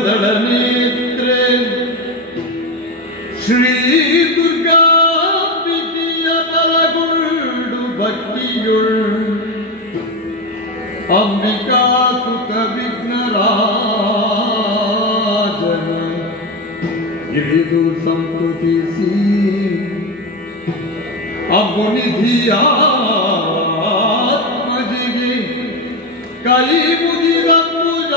ಅಂಬುರುಹದಳನೇತ್ರೆ ಶ್ರೀ ದುರ್ಗಾಂಬಿಕೆಯ ಬಲಗೊಂಡು ಭಕ್ತಿಯುಳ್ ಅಂಬಿಕಾ ಸುತ ವಿಘ್ನರಾಜನ ಇರಿದು ಸಂತುತಿಸಿ ಅಗುನಿಧಿಯಾತ್ಮಜಿಗೆ ಕೈ ಮುಗಿದಂಬುಜ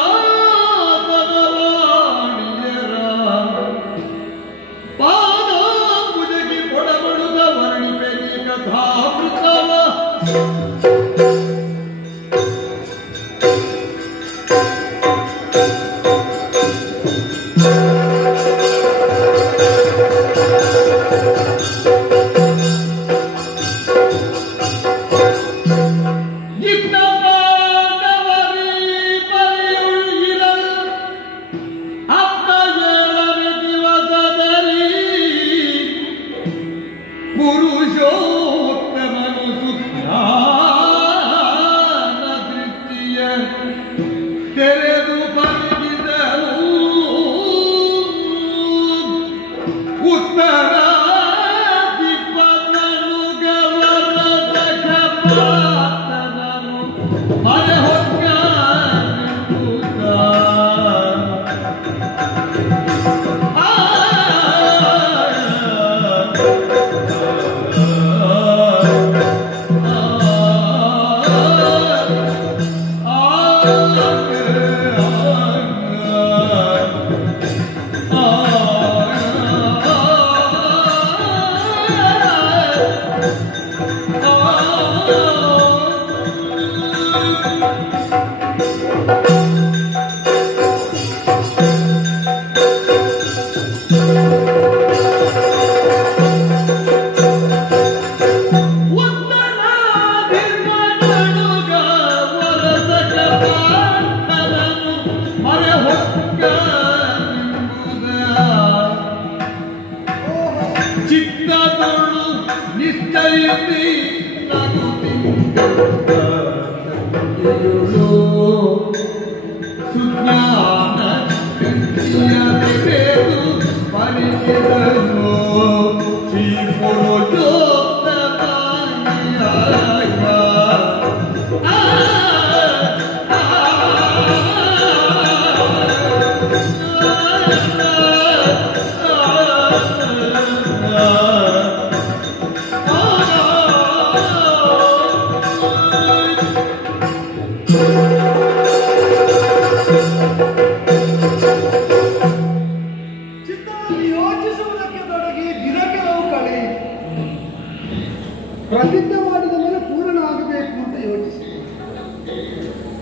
ಪ್ರತಿಜ್ಞೆ ಮಾಡಿದ ಮೇಲೆ ಪೂರ್ಣ ಆಗಬೇಕು ಅಂತ ಯೋಚಿಸಿ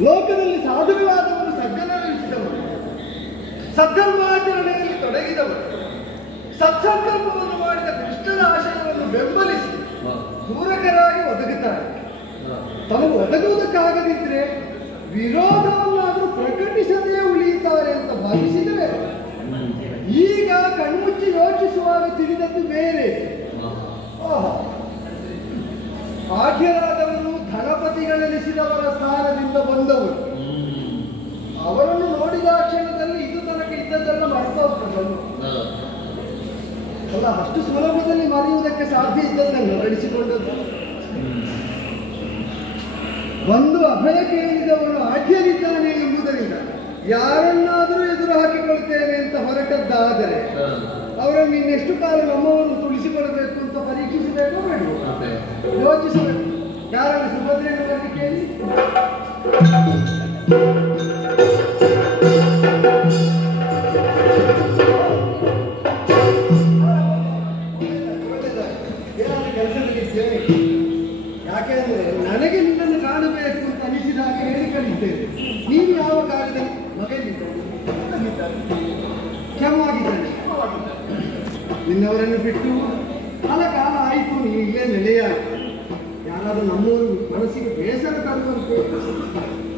ಲೋಕದಲ್ಲಿ ಸಾಧುಗಳಾದವರು ಸಜ್ಜನರಿಸಿದವರು ಸದ್ಧರ್ಮಾಚರಣೆಯಲ್ಲಿ ತೊಡಗಿದವರು ಸತ್ಸಂಕಲ್ಪವನ್ನು ಮಾಡಿದ ಕೃಷ್ಣನ ಆಶಯವನ್ನು ಬೆಂಬಲಿಸಿ ಪೂರಕರಾಗಿ ಒದಗುತ್ತಾರೆ. ತಮಗೆ ಒದಗುವುದಕ್ಕಾಗದಿದ್ರೆ ವಿರೋಧವನ್ನಾದರೂ ಪ್ರಕಟಿಸದೇ ಉಳಿಯುತ್ತಾರೆ ಅಂತ ಭಾವಿಸಿದರೆ ಈಗ ಕಣ್ಮುಚ್ಚಿ ಯೋಚಿಸುವಾಗ ತಿಳಿದದ್ದು ಬೇರೆ. ಭಾಗ್ಯರಾದವರು ಧನಪತಿಗಳೆನಿಸಿದವರ ಸ್ಥಾನದಿಂದ ಬಂದವರು. ಅವರನ್ನು ನೋಡಿದ ಕ್ಷಣದಲ್ಲಿ ಇದು ತನಕ ಇದ್ದದ್ದೆಲ್ಲ ಮರೆತೋಗ್ತದೆ ಅಲ್ಲ, ಅಷ್ಟು ಸುಲಭದಲ್ಲಿ ಮರೆಯುವುದಕ್ಕೆ ಸಾಧ್ಯ ಇದ್ದದ್ದನ್ನು ನಡೆಸಿಕೊಂಡದ್ದು. ಒಂದು ಅಭಯ ಕೇಳಿದವನು ಆಜ್ಞರಿದ್ದಾನೆ ಎಂಬುದರಿಂದ ಯಾರನ್ನಾದರೂ ಎದುರು ಹಾಕಿಕೊಳ್ತೇನೆ ಅಂತ ಹೊರಟದ್ದಾದರೆ ಅವರನ್ನು ಇನ್ನೆಷ್ಟು ಕಾಲ ನಮ್ಮವನ್ನು ತುಳಿಸಿಕೊಳ್ಬೇಕು ಅಂತ ಪರೀಕ್ಷಿಸಬೇಕೋ ಬೇಡವೋ ಯೋಚಿಸಬೇಕು. ಯಾರಲ್ಲಿ ಸುಭದ್ರೆಯನ್ನು ಬಗ್ಗೆ ಕೇಳಿ ಕೆಲಸದಲ್ಲಿದ್ದೇನೆ. ಯಾಕೆಂದ್ರೆ ನನಗೆ ನಿನ್ನನ್ನು ಕಾಣಬೇಕು ಅಂತ ಅನಿಸಿದಾಗ ಹೇಳಿ ಕಲಿದ್ದೇನೆ. ನಿನ್ನವರನ್ನು ಬಿಟ್ಟು ಕಾಲ ಕಾಲ ಆಯಿತು, ನೀವು ಇಲ್ಲೇ ನೆಲೆಯಾಗಿ ಯಾರಾದರೂ ನಮ್ಮವರು ಮನಸ್ಸಿಗೆ ಬೇಸರ ತರುವಂತೆ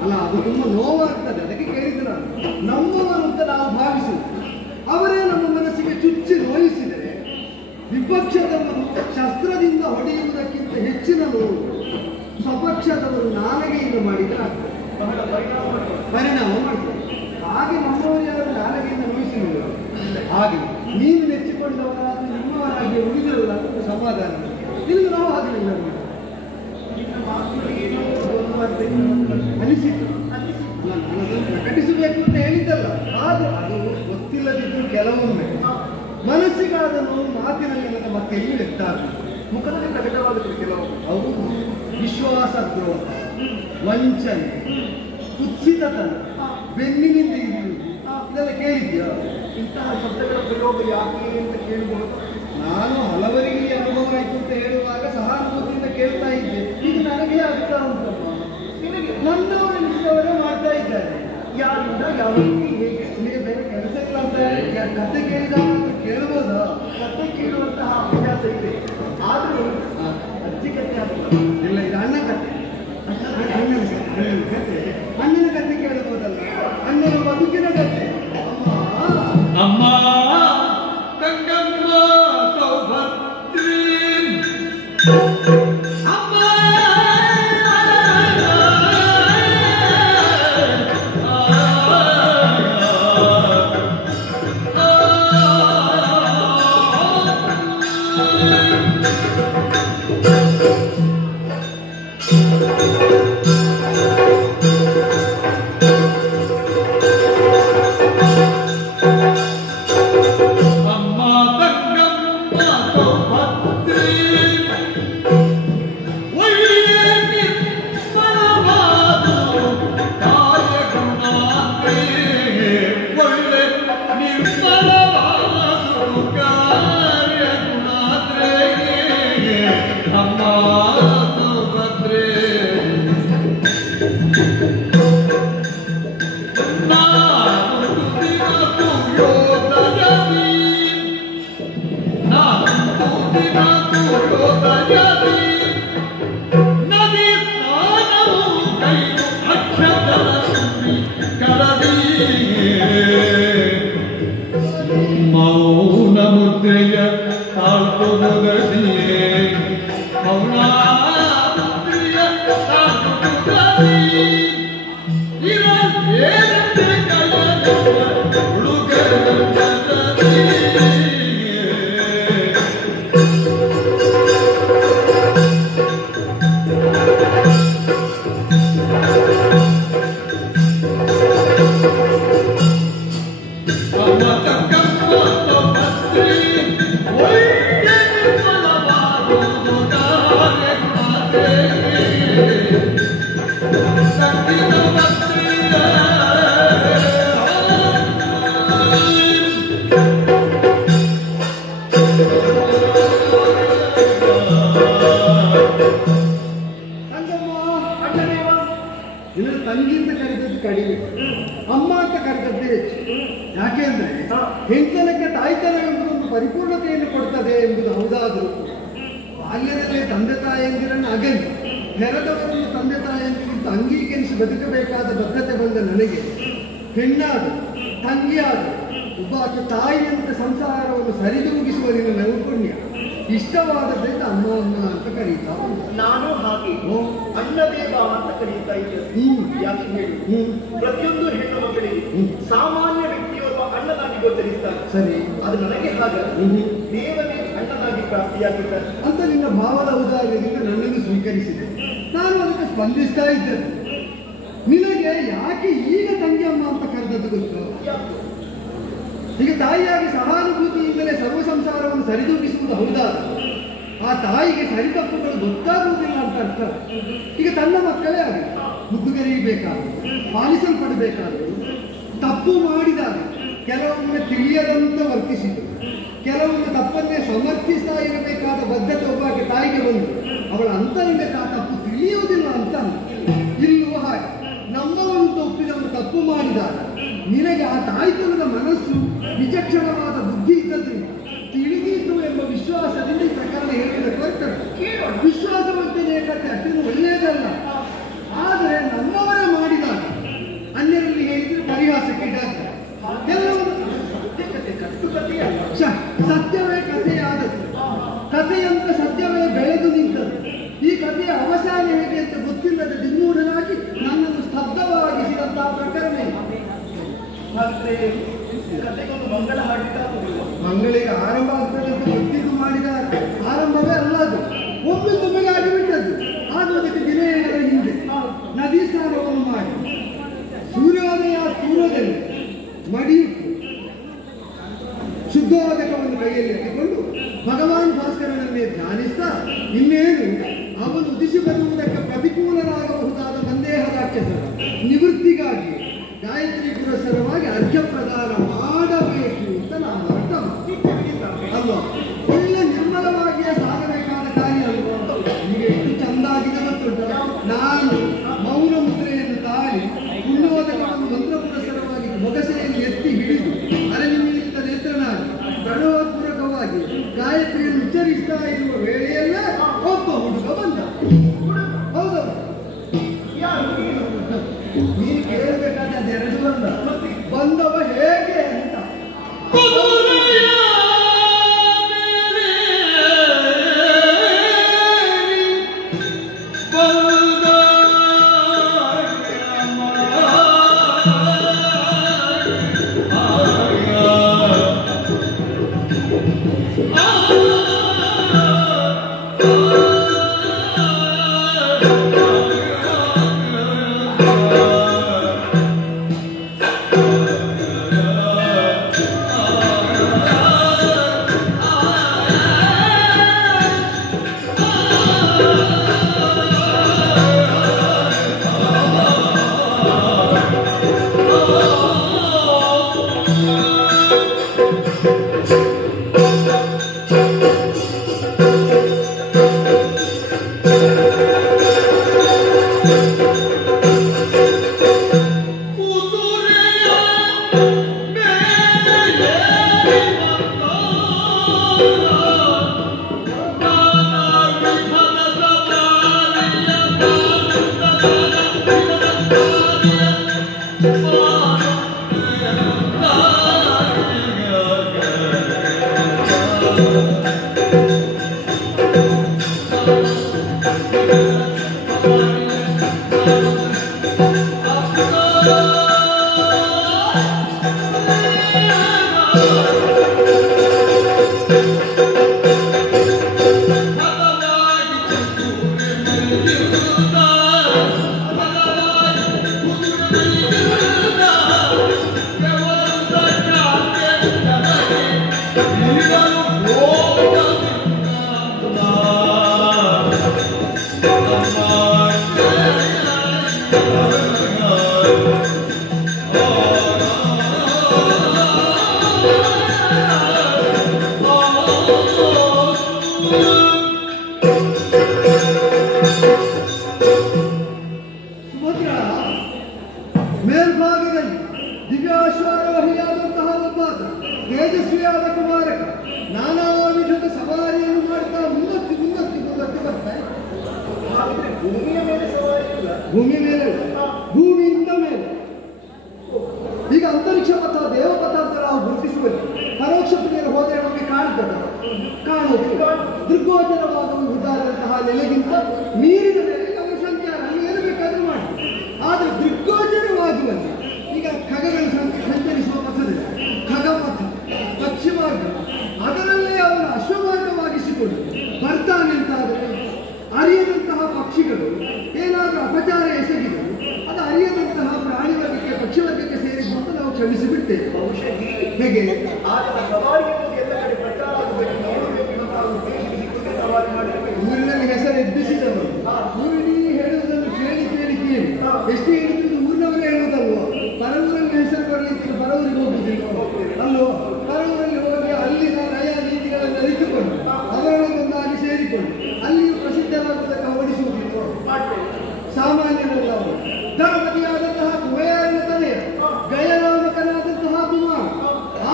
ಅಲ್ಲ, ಅದು ತುಂಬ ನೋವಾಗ್ತದೆ. ಅದಕ್ಕೆ ಕೇಳಿದ್ರೆ ನಾನು ನಮ್ಮವರು ಅಂತ ನಾವು ಭಾವಿಸಿದ ಅವರೇ ನಮ್ಮ ಮನಸ್ಸಿಗೆ ಚುಚ್ಚಿ ನೋಯಿಸಿದರೆ ವಿಪಕ್ಷದವರು ಶಸ್ತ್ರದಿಂದ ಹೊಡೆಯುವುದಕ್ಕಿಂತ ಹೆಚ್ಚಿನ ನೋವು ಸ್ವಪಕ್ಷದವರು ನಾಲಿಗೆಯಿಂದ ಮಾಡಿದರೆ ಪರಿಣಾಮ ಮಾಡ್ತಾರೆ. ಹಾಗೆ ನಮ್ಮವರು ಯಾರು ನಾಲಿಗೆಯಿಂದ ನೋಯಿಸಿದರು, ಹಾಗೆ ನೀನು ನೆಚ್ಚಿಕೊಂಡವರಾದ ನಿಮ್ಮವರಾಗಿ ಉಳಿದಿರಲ್ಲ ಅಂತ ಸಮಾಧಾನ. ಇಲ್ಲಿ ನಾವು ಆಗಲಿಲ್ಲ ಅನಿಸಿತು, ಪ್ರಕಟಿಸಬೇಕು ಅಂತ ಹೇಳಿದ್ದಲ್ಲ. ಆದರೂ ಅದು ಗೊತ್ತಿಲ್ಲದಿದ್ದು ಕೆಲವೊಮ್ಮೆ ಮನಸ್ಸಿಗಾದ ನೋವು ಮಾತಿನಲ್ಲಿ ಮತ್ತೆ ಎಲ್ಲಿ ವ್ಯಕ್ತಾಗುತ್ತೆ, ಮುಖದಲ್ಲಿ ಪ್ರಕಟವಾಗುತ್ತೆ ಕೆಲವೊಮ್ಮೆ. ಹೌದು, ವಿಶ್ವಾಸದ್ರೋಹ, ವಂಚನೆ, ಕುತ್ಸಿತತನ, ಬೆನ್ನಿನಿಂದ ಇರುವುದು, ಇದೆಲ್ಲ ಕೇಳಿದ್ಯಾ? ಇಂತಹ ಶಬ್ದಗಳ ಪ್ರಯೋಗ ಯಾಕೆ ಅಂತ ಕೇಳಿಬಹುದು. ನಾನು ಹಲವರಿಗೆ ಈ ಅನುಭವ ಆಯಿತು ಅಂತ ಹೇಳುವಾಗ ಸಹಾನುಭೂತಿಯಿಂದ ಕೇಳ್ತಾ ಇದ್ದೆ. ಇದು ನನಗೆ ಆಗ್ತಾ ಉಂಟಮ್ಮ, ನಿನಗೆ ನನ್ನವರ ನಿಮ್ಮವರೇ ಮಾಡ್ತಾ ಇದ್ದಾರೆ. ಯಾರಿಂದ ಯಾವತ್ತು ಹೇಗೆ ನಿಮಗೆ ಬೇರೆ ಕೆಲಸ ಇಲ್ಲ ಅಂತ ಕತೆ ಕೇಳಿದಾಗ ಕೇಳ್ಬೋದಾ? ಕತೆ ಕೇಳುವಂತಹ ಅಭ್ಯಾಸ ಇದೆ, ಆದರೂ ಅಜ್ಜಿ ಕತೆ ಆಗಲ್ಲ. ಇಲ್ಲ, ಇದು ಅಣ್ಣ ಕತೆ, ಅಣ್ಣನ ಕತೆ ಕೇಳಬಹುದಲ್ಲ, ಅಣ್ಣನ ಬದುಕಿನ ಕತೆ. ಅಮ್ಮ ತಂಗಮ್ಮ ಸೌಭದ್ರಿ ಅಮ್ಮ ಮೌನ ಮುದ್ರೆಯ ತಾಳ್ಪುವುದರಿಯೇ ಮೌನ ಮುದ್ರೆಯ ತಾಳ್ಪುವುದರಿ ಇರಲೇನಂತೆ ಕಳೆದ ಹುಡುಗರೇ ತಂಗಿಯಿಂದ ಕರೆದದ್ದು ಕಡಿಮೆ, ಅಮ್ಮ ಅಂತ ಕರೆದದ್ದೇ ಹೆಚ್ಚು. ಯಾಕೆಂದ್ರೆ ಹೆಂಡತನಕ್ಕೆ ತಾಯ್ತನ ಎಂಬುದೊಂದು ಪರಿಪೂರ್ಣತೆಯನ್ನು ಕೊಡ್ತದೆ ಎಂಬುದು ಹೌದಾದರೂ ಬಾಲ್ಯದಲ್ಲೇ ತಂದೆ ತಾಯಂದಿರನ್ನು ಅಗಲಿ ನೆರೆದವರನ್ನು ತಂದೆ ತಾಯಂದಿಗಿಂತ ಅಂಗೀಕರಿಸಿ ಬದುಕಬೇಕಾದ ಬದ್ಧತೆ ಬಂದ ನನಗೆ ಹೆಣ್ಣಾದ ತಂಗಿಯಾದ ಒಬ್ಬ ತಾಯಿಯಂತ ಸಂಸಾರವನ್ನು ಸರಿದೂಗಿಸುವ ನಿನ್ನ ನೈಪುಣ್ಯ ಇಷ್ಟವಾದದ್ರಿಂದ ಅಮ್ಮ ಅಮ್ಮ ಅಂತ ಕರೀತಾ. ನಾನು ಹಾಗೆ ಅಣ್ಣದೇವ ಅಂತ ಕರೀತಾ ಇದ್ದೆ. ಯಾಕೆ ಹೇಳಿ, ಪ್ರತಿಯೊಂದು ಹೆಣ್ಣು ಮಕ್ಕಳಿಗೆ ಸಾಮಾನ್ಯ ವ್ಯಕ್ತಿಯೋರ್ವ ಅಣ್ಣನಾಗಿ ಗೋಚರಿಸ್ತಾರೆ. ಸರಿ, ಅದು ನನಗೆ ಹಾಗ ದೇವನೇ ಅಣ್ಣನಾಗಿ ಪ್ರಾಪ್ತಿಯಾಗಿದ್ದಾರೆ ಅಂತ ನಿನ್ನ ಭಾವದ ಉದಾಹರಣೆಯಿಂದ ನನ್ನನ್ನು ಸ್ವೀಕರಿಸಿದೆ. ನಾನು ಅದಕ್ಕೆ ಸ್ಪಂದಿಸ್ತಾ ಇದ್ದೇನೆ. ನಿನಗೆ ಯಾಕೆ ಈಗ ತಂಗಿ ಅಮ್ಮ ಅಂತ ಕರೆದದ್ದು ಗೊತ್ತು? ಈಗ ತಾಯಿಯಾಗಿ ಸಹಾನುಭೂತಿಯಿಂದಲೇ ಸರ್ವ ಸಂಸಾರವನ್ನು ಸರಿದೂಗಿಸುವುದು ಹೌದಾದ ಆ ತಾಯಿಗೆ ಸರಿತಪ್ಪುಗಳು ಗೊತ್ತಾಗುವುದಿಲ್ಲ ಅಂತ ಅರ್ಥ. ಈಗ ತನ್ನ ಮಕ್ಕಳೇ ಆಗಲಿ ಮುದ್ದುಗರಿಬೇಕಾದ್ರು, ಪಾಲಿಸಲ್ಪಡಬೇಕಾದ್ರು, ತಪ್ಪು ಮಾಡಿದಾಗ ಕೆಲವೊಮ್ಮೆ ತಿಳಿಯದಂತ ವರ್ತಿಸಿದರು, ಕೆಲವೊಮ್ಮೆ ತಪ್ಪನ್ನೇ ಸಮರ್ಥಿಸ್ತಾ ಇರಬೇಕಾದ ಬದ್ಧತೆ ಒಬ್ಬಾಕೆ ತಾಯಿಗೆ ಬಂದು ಅವಳ ಅಂತರಂಗಕ್ಕೆ ಆ ತಪ್ಪು ತಿಳಿಯುವುದಿಲ್ಲ ಅಂತ ಇಲ್ಲೂ ಹಾಗೆ ನಮ್ಮವನ್ನು ಒಪ್ಪಿದವನು ತಪ್ಪು ಮಾಡಿದಾಗ ನಿನಗೆ ಆ ತಾಯ್ತನದ ಮನಸ್ಸು ವಿಚಕ್ಷಣವಾದ ಬುದ್ಧಿ ಇದ್ದದ್ರಿಂದ ತಿಳಿದಿದ್ದು ವಿಶ್ವಾಸದಿಂದ ಈ ಪ್ರಕರಣ ಹೇಳಿದಕ್ಕೆ ಬರ್ತದೆ. ಕೇಳೋಣ. ವಿಶ್ವಾಸವಂತನೆಯ ಕಥೆ ಅಷ್ಟೇನು ಒಳ್ಳೆಯದಲ್ಲ. ಆದರೆ ನಮ್ಮವರೇ ಮಾಡಿದಾಗ ಅನ್ಯರಲ್ಲಿ ಹೇಳಿದ್ರೆ ಪರಿಹಾಸಕ್ಕೀಡಾಗ್ತದೆ. ಕೆಲವರು ಸತ್ಯಕತೆ ಕಟ್ಟು ಕಥೆಯಲ್ಲ. ಸತ್ಯವೇ ಕಥೆಯಾದದ್ದು, ಕಥೆಯಂತ ಸತ್ಯವೇ ಬೆಳೆದು ನಿಂತದ್ದು. ಈ ಕಥೆಯ ಅವಸಾನ ಹೇಗೆ ಅಂತ ಗೊತ್ತಿಲ್ಲದ ದಿಮ್ಮೂಢನಾಗಿ ನನ್ನನ್ನು ಸ್ತಬ್ಧವಾಗಿಸಿದಂತಹ ಪ್ರಕರಣ ಆದ್ರೆ ಕಥೆಗೊಂದು ಮಂಗಳ ಹಾಡಲಿಕ್ಕಾಗುವುದಿಲ್ಲ. ಮಂಗಳಿಗೆ ಆರಂಭ ಆಗ್ತದೆ ಅಂತ ಗೊತ್ತಿದ್ದು ಮಾಡಿದ ಆರಂಭವೇ ಅಲ್ಲ ಅದು. ಒಮ್ಮೆಗೆ ಆಗಿಬಿಟ್ಟದ್ದು. ಆದರೂ ಅದಕ್ಕೆ ದಿನ ಏಳರ ಹಿಂದೆ ನದಿ ಸ್ನಾನವನ್ನು ಮಾಡಿ ಸೂರ್ಯೋದಯ ಪೂರ್ವದಲ್ಲಿ ಮಡಿಯಿಟ್ಟು ಶುದ್ಧೋದಕವನ್ನು ಕೈಯಲ್ಲಿ ಎತ್ತಿಕೊಂಡು ಭಗವಾನ್ ಭಾಸ್ಕರನನ್ನೇ ಧ್ಯಾನಿಸ್ತಾ ಇನ್ನೇನು ಅವನು ಉದಿಸಿ ಬರುವುದಕ್ಕೆ ಪ್ರತಿಕೂಲರಾಗಬಹುದಾದ ಸಂದೇಹ ರಾಕ್ಷಸರ ನಿವೃತ್ತಿಗಾಗಿ ಗಾಯತ್ರಿ ಪುರಸ್ಸರವಾಗಿ ಅರ್ಘ್ಯ ಪ್ರದಾನ ಮಾಡಬೇಕು ಅಂತ ನಾನು ಅರ್ಥ ಅಲ್ವಾ? ಒಳ್ಳೆ ನಿರ್ಮಲವಾಗಿಯೇ ಸಾಗಬೇಕಾದ ಕಾರ್ಯ ಅಲ್ವಾ? ನಿಮಗೆ ಎಷ್ಟು ಚಂದಾಗಿದೆ ಗೊತ್ತುಂಟು. ನಾನು ಮೌನ ಮುದ್ರೆಯನ್ನು ತಾಳಿ ಪುಣ್ಯೋದಕವನ್ನು ಮಂತ್ರ ಪುರಸ್ಸರವಾಗಿ ಮೊಗಸೆಯಲ್ಲಿ ಎತ್ತಿ ಹಿಡಿದು ಅರನಿಮಿತ್ತ ನೇತ್ರನಾಗಿ ಪ್ರಣವಪೂರ್ವಕವಾಗಿ ಗಾಯತ್ರಿಯನ್ನು ಉಚ್ಚರಿಸ್ತಾ ಇರುವ ವೇಳೆಯಲ್ಲ ಒಬ್ಬ ಹುಡುಗ ಬಂದ. ಹೌದು, ನೀನು ಕೇಳಬೇಕಾದ ಅದೆರಡು ಬಂದವ ಹೇಗೆ ಅಂತ. ಮೇಲ್ಭಾಗದಲ್ಲಿ ದಿವ್ಯಾಶ್ವಾರೋಹಿಯಾದಂತಹ ಒಬ್ಬಾತ ತೇಜಸ್ವಿಯಾದ ಕುಮಾರಕ ನಾನಾ ವಿಧದ ಸವಾರಿಯನ್ನು ಮಾಡ್ತಾ ಮುಂದಕ್ಕೆ ಬರ್ತಾ ಭೂಮಿಯ ಮೇಲೆ ಸವಾರಿ ಇಲ್ಲ. ಭೂಮಿ ಮೇಲೆ ಭೂಮಿಯಿಂದ ಮೇಲೆ. ಈಗ ಅಂತರಿಕ್ಷ ಪಥ ದೇವಪಥ ಅಂತ ನಾವು ಗುರುತಿಸುವಲ್ಲಿ ಪರೋಕ್ಷ ಪ್ರಿಯರು ಹೋದರೆ ನಮಗೆ ಕಾಣ್ತದೆ, ಕಾಣುವುದಿಲ್ಲ. ದೃಗ್ಗೋಚರವಾಗುವುದಾದಂತಹ ನೆಲೆಗಿಂತ ಮೀರಿದ ನೆಲೆಗೆ ಅವರ ಸಂಚಾರ ಅಲ್ಲಿ ಏನು ಬೇಕಾದ್ರೂ ಮಾಡಿ. ಆದರೆ ದೃಗ್ಗೋಚರವಾಗುವಲ್ಲಿ ಈಗ ಖಗಗಳು ಸಂಚರಿಸುವ ಪಥದಲ್ಲಿ ಖಗಪಥ ಪಶ್ಚಿಮ ಮಾರ್ಗ ಅದರಲ್ಲೇ ಅವನು ಅಶ್ವಮಾರ್ಗವಾಗಿಸಿಕೊಂಡು ಬರ್ತಾನೆ ಅಂತಾದರೆ ಅರಿಯದಂತಹ ಪಕ್ಷಿಗಳು ಏನಾದರೂ ಅಪಚಾರ ಎಸಗಿದರು ಅದು ಅರಿಯದಂತಹ ಪ್ರಾಣಿ ವರ್ಗಕ್ಕೆ ಪಕ್ಷಿ ವರ್ಗಕ್ಕೆ ಸೇರಿದ್ದು ಅಂತ ನಾವು ಕ್ಷಮಿಸಿಬಿಡ್ತೇವೆ. ಬಹುಶಃ ಹೇಗೆ ಆದ ಸವಾರಿ ಎನ್ನುವುದು ಎಲ್ಲ ಕಡೆ ಪ್ರಚಾರ ಆಗಬೇಕು, ನೋಡಬೇಕು ಅಂತ ಉದ್ದೇಶಿಸಿಕೊಂಡು ಸವಾರಿ ಮಾಡಬೇಕು. ಊರಿನಲ್ಲಿ ಹೆಸರು ಎಬ್ಬಿಸಿದವರು ಊರಿನಿ ಹೇಳುವುದನ್ನು ಕೇಳಿ ಎಷ್ಟು ಹೇಳಿದ್ರು ಊರಿನವರೇ ಹೇಳುವುದಲ್ವೋ. ಪರವೂರಲ್ಲಿ ಹೆಸರು ಬರಲಿಕ್ಕೆ ಪರವೂರಿಗೆ ಹೋಗುವುದಿಲ್ಲ ಅಲ್ವೋ. ಪರವೂರಲ್ಲಿ ಹೋಗಿ ಅಲ್ಲಿನ ನಯ ನೀತಿಗಳನ್ನು ಅರಿತುಕೊಂಡು ಅವರೊಂದೊಂದಾಗಿ ಸೇರಿಕೊಂಡು ಅಲ್ಲಿಯೂ ಪ್ರಸಿದ್ಧರಾಗುವುದಕ್ಕೆ ಹೊರಡಿಸುವುದಿಲ್ಲ. ಸಾಮಾನ್ಯರಲ್ಲ ಅವರು. ಧರ್ಮಪತಿಯಾದಂತಹ ಕುಬೇರನ ತನೆಯ ಗಯನಾಮಕನಾದಂತಹ ಕುಮಾರ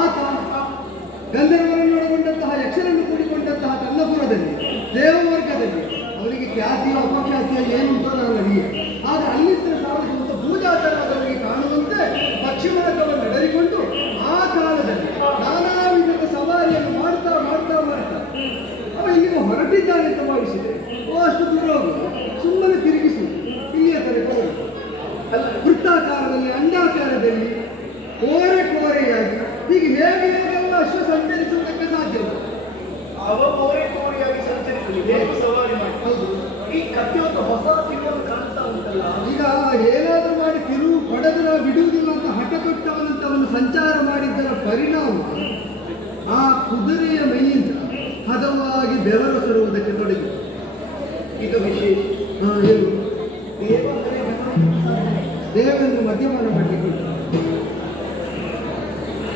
ಆತ ಗಂಧ ಗೋಲಾಕಾರದಲ್ಲಿ, ಅಂಡಾಕಾರದಲ್ಲಿ, ಕೋರೆಯಾಗಿ ಹೀಗೆ ಹೇಗೆ ಹೇಗೆಲ್ಲ ಅಶ್ವ ಸಂಚರಿಸುವುದಕ್ಕೆ ಸಾಧ್ಯವ? ಅವ ಕೋರೆಯಾಗಿ ಸಂಚರಿಸಲಿ, ಹೇಗೆ ಸವಾರಿ ಮಾಡಿ. ಹೌದು. ಈ ಕತ್ತೆ ಒಂದು ಹೊಸ ತಿರುವನ್ನು ಕಾಣ್ತಾ ಉಂಟಲ್ಲ. ಈಗ ಏನಾದರೂ ಮಾಡಿ ತಿರುವು ಪಡೆದು ನಾವು ಬಿಡುವುದಿಲ್ಲ ಅಂತ ಹಠ ತೊಟ್ಟವನಂತ ಅವನು ಸಂಚಾರ ಮಾಡಿದ್ದರ ಪರಿಣಾಮ ಆ ಕುದುರೆಯ ಮೈಯಿಂದ ಹದವಾಗಿ ಬೆವರು ಸರುವುದಕ್ಕೆ ತೊಡಗಿ. ಇದು ವಿಶೇಷ. ಏನು ದೇವಂದ್ರೆ ದೇವೇಂದ್ರ ಮಧ್ಯಮಾನ ಮಾಡಲಿಕ್ಕೆ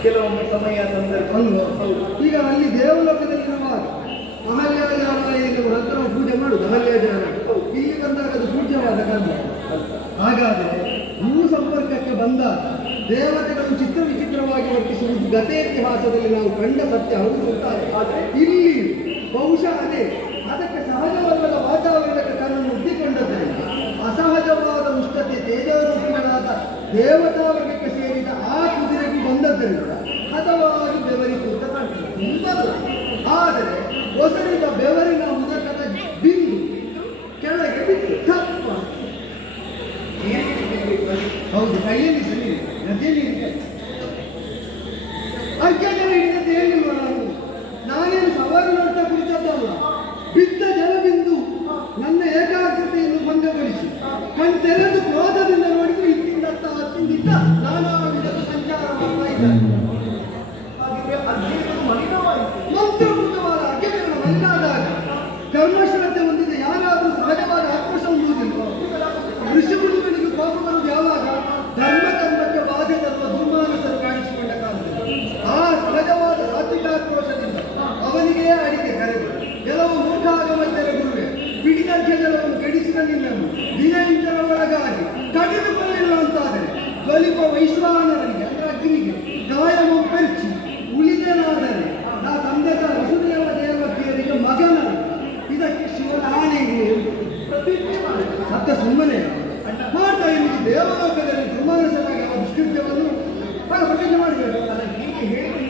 ಕೆಲವೊಮ್ಮೆ ಸಮಯ ಸಂದರ್ಭ ಅಲ್ವಾ? ಈಗ ಅಲ್ಲಿ ದೇವಲೋಕದಲ್ಲಿರುವಾಗ ಅಹಲ್ಯಾಜಾನ ನಂತರ ಪೂಜೆ ಮಾಡುದು. ಅಹಲ್ಯಾಜಾನ ಇಲ್ಲಿ ಬಂದಾಗ ಅದು ಪೂಜ್ಯವಾದ ಕಾರಣ. ಹಾಗಾದರೆ ಭೂ ಸಂಪರ್ಕಕ್ಕೆ ಬಂದಾಗ ದೇವತೆಗಳು ಚಿತ್ರ ವಿಚಿತ್ರವಾಗಿ ವರ್ತಿಸುವುದು ಗತೆ ಇತಿಹಾಸದಲ್ಲಿ ನಾವು ಕಂಡ ಸತ್ಯ ಹೌದು ಗೊತ್ತಾರೆ. ಆದರೆ ಇಲ್ಲಿ ಬಹುಶಃ ಅದೇ ಅದಕ್ಕೆ ಸಹಜವಲ್ಲದ ವಾತಾವರಣಕ್ಕೆ ತನ್ನನ್ನು ಒಡ್ಡಿಕೊಂಡದ್ದರಿಂದ ಅಸಹಜವಾದ ಉಷ್ಣತೆ ತೇಜೋರೂಪಿಗಳಾದ ದೇವತಾ ವರ್ಗಕ್ಕೆ ಸೇರಿದ ಆ ಕುದುರೆಗೂ ಬಂದದ್ದರಿಂದ ಹದವಾಗಿ ಬೆವರಿತು ಅಂತ ಕಾಣ್ತದೆ. ಆದರೆ ಹೊಸರಿದ ಬೆವರಿನ ಮುದಕದ ಬಿಂದು ಕೆಳಗೆ ಬಿತ್ತು ತಪ್ಪ. ಹೌದು, ಕೈಯಲ್ಲಿ ಸರಿ ನದಿಯಲ್ಲಿ ಅಜ್ಞಾನ ಹಿಡಿದಂತ ಹೇಳಿಲ್ವ ನಾನೇನು ಸವಾರಿ ನೋಡ್ತಾ ಕುಳಿತದ್ದಲ್ಲ. ಬಿದ್ದ ಜಲಬಿಂದು ನನ್ನ ಏಕಾಗ್ರತೆಯನ್ನು ಭಂಗಗೊಳಿಸಿ ಕಣ್ತೆರೆದು ಕ್ರೋಧದಿಂದ ನೋಡಿದ್ರೆ ಇಲ್ಲಿಂದ ಅತ್ತಿಂದ ನಾನಾ ವಿಧದ ಸಂಚಾರ ಮಾಡ್ತಾ ಇದ್ದಾರೆ. ಮಂತ್ರಭೂತವಾದ ಅಜ್ಞಾನಗಳ ಮಲಿನಾದಾಗ ಕರ್ಮಶ್ರದ್ಧೆ ಹೊಂದಿದ ಯಾರಾದರೂ ಸಹಜವಾದ ಆಕ್ರೋಶ ಹೊಂದುವುದಿಲ್ಲ. ಋಷಿಗುರುಗಳಿಗೆ ಕೋಪ ಬರುವುದು ಯಾವಾಗ? ಧರ್ಮಕ್ಕೆ ಬಾಧೆ ತರುವ ದುರ್ಮಾನಸರು ಕಾಣಿಸಿಕೊಂಡ ಕಾಲದಲ್ಲಿ ಆ ಸಹಜವಾದ ಸಾತ್ವಿಕಾಕ್ರೋಶದಿಂದ ಅವನಿಗೆ ಅಡಿಗೆ ಕರೆದು ಕೆಲವು ಮೂರ್ಖಾಗಮತ್ತರ ಗುರುವೆ ಪಿಡಿದಂತೆ ಕೆಲವನ್ನು ಕೆಡಿಸಿದ ನಿನ್ನನ್ನು ದಿನ ಇಂದರ ಒಳಗಾಗಿ ಕಡಿದುಕೊಳ್ಳಿಲ್ಲ ಅಂತಾದರೆ ಜ್ವಲಿಪ ವೈಶ್ವಾನರಿಗೆ ಅಂದ್ರೆ ಅಗ್ನಿಗೆ ಗಾಯ ಮೊಪ್ಪೆಚ್ಚಿ ಉಳಿದನಾದರೆ ನಾ ತಂದೆ ವಸುದೇವ ದೇವಕಿಯರಿಗೆ ಮಗನ ಇದಕ್ಕೆ ಶಿವನ ಆಣೆಗೆ ಪ್ರತಿಜ್ಞೆ ಮಾಡಿ ಮತ್ತೆ ಸುಮ್ಮನೆ ಮಾಡ್ತಾ ಇರುವುದು ದೇವಲೋಕದಲ್ಲಿ ದುರ್ಮಾನಸರಾಗಿ ಅವರ ದುಷ್ಕೃತ್ಯವನ್ನು ಪ್ರತಿಜ್ಞೆ ಮಾಡಬೇಕು. ಹೀಗೆ ಹೇಳಿ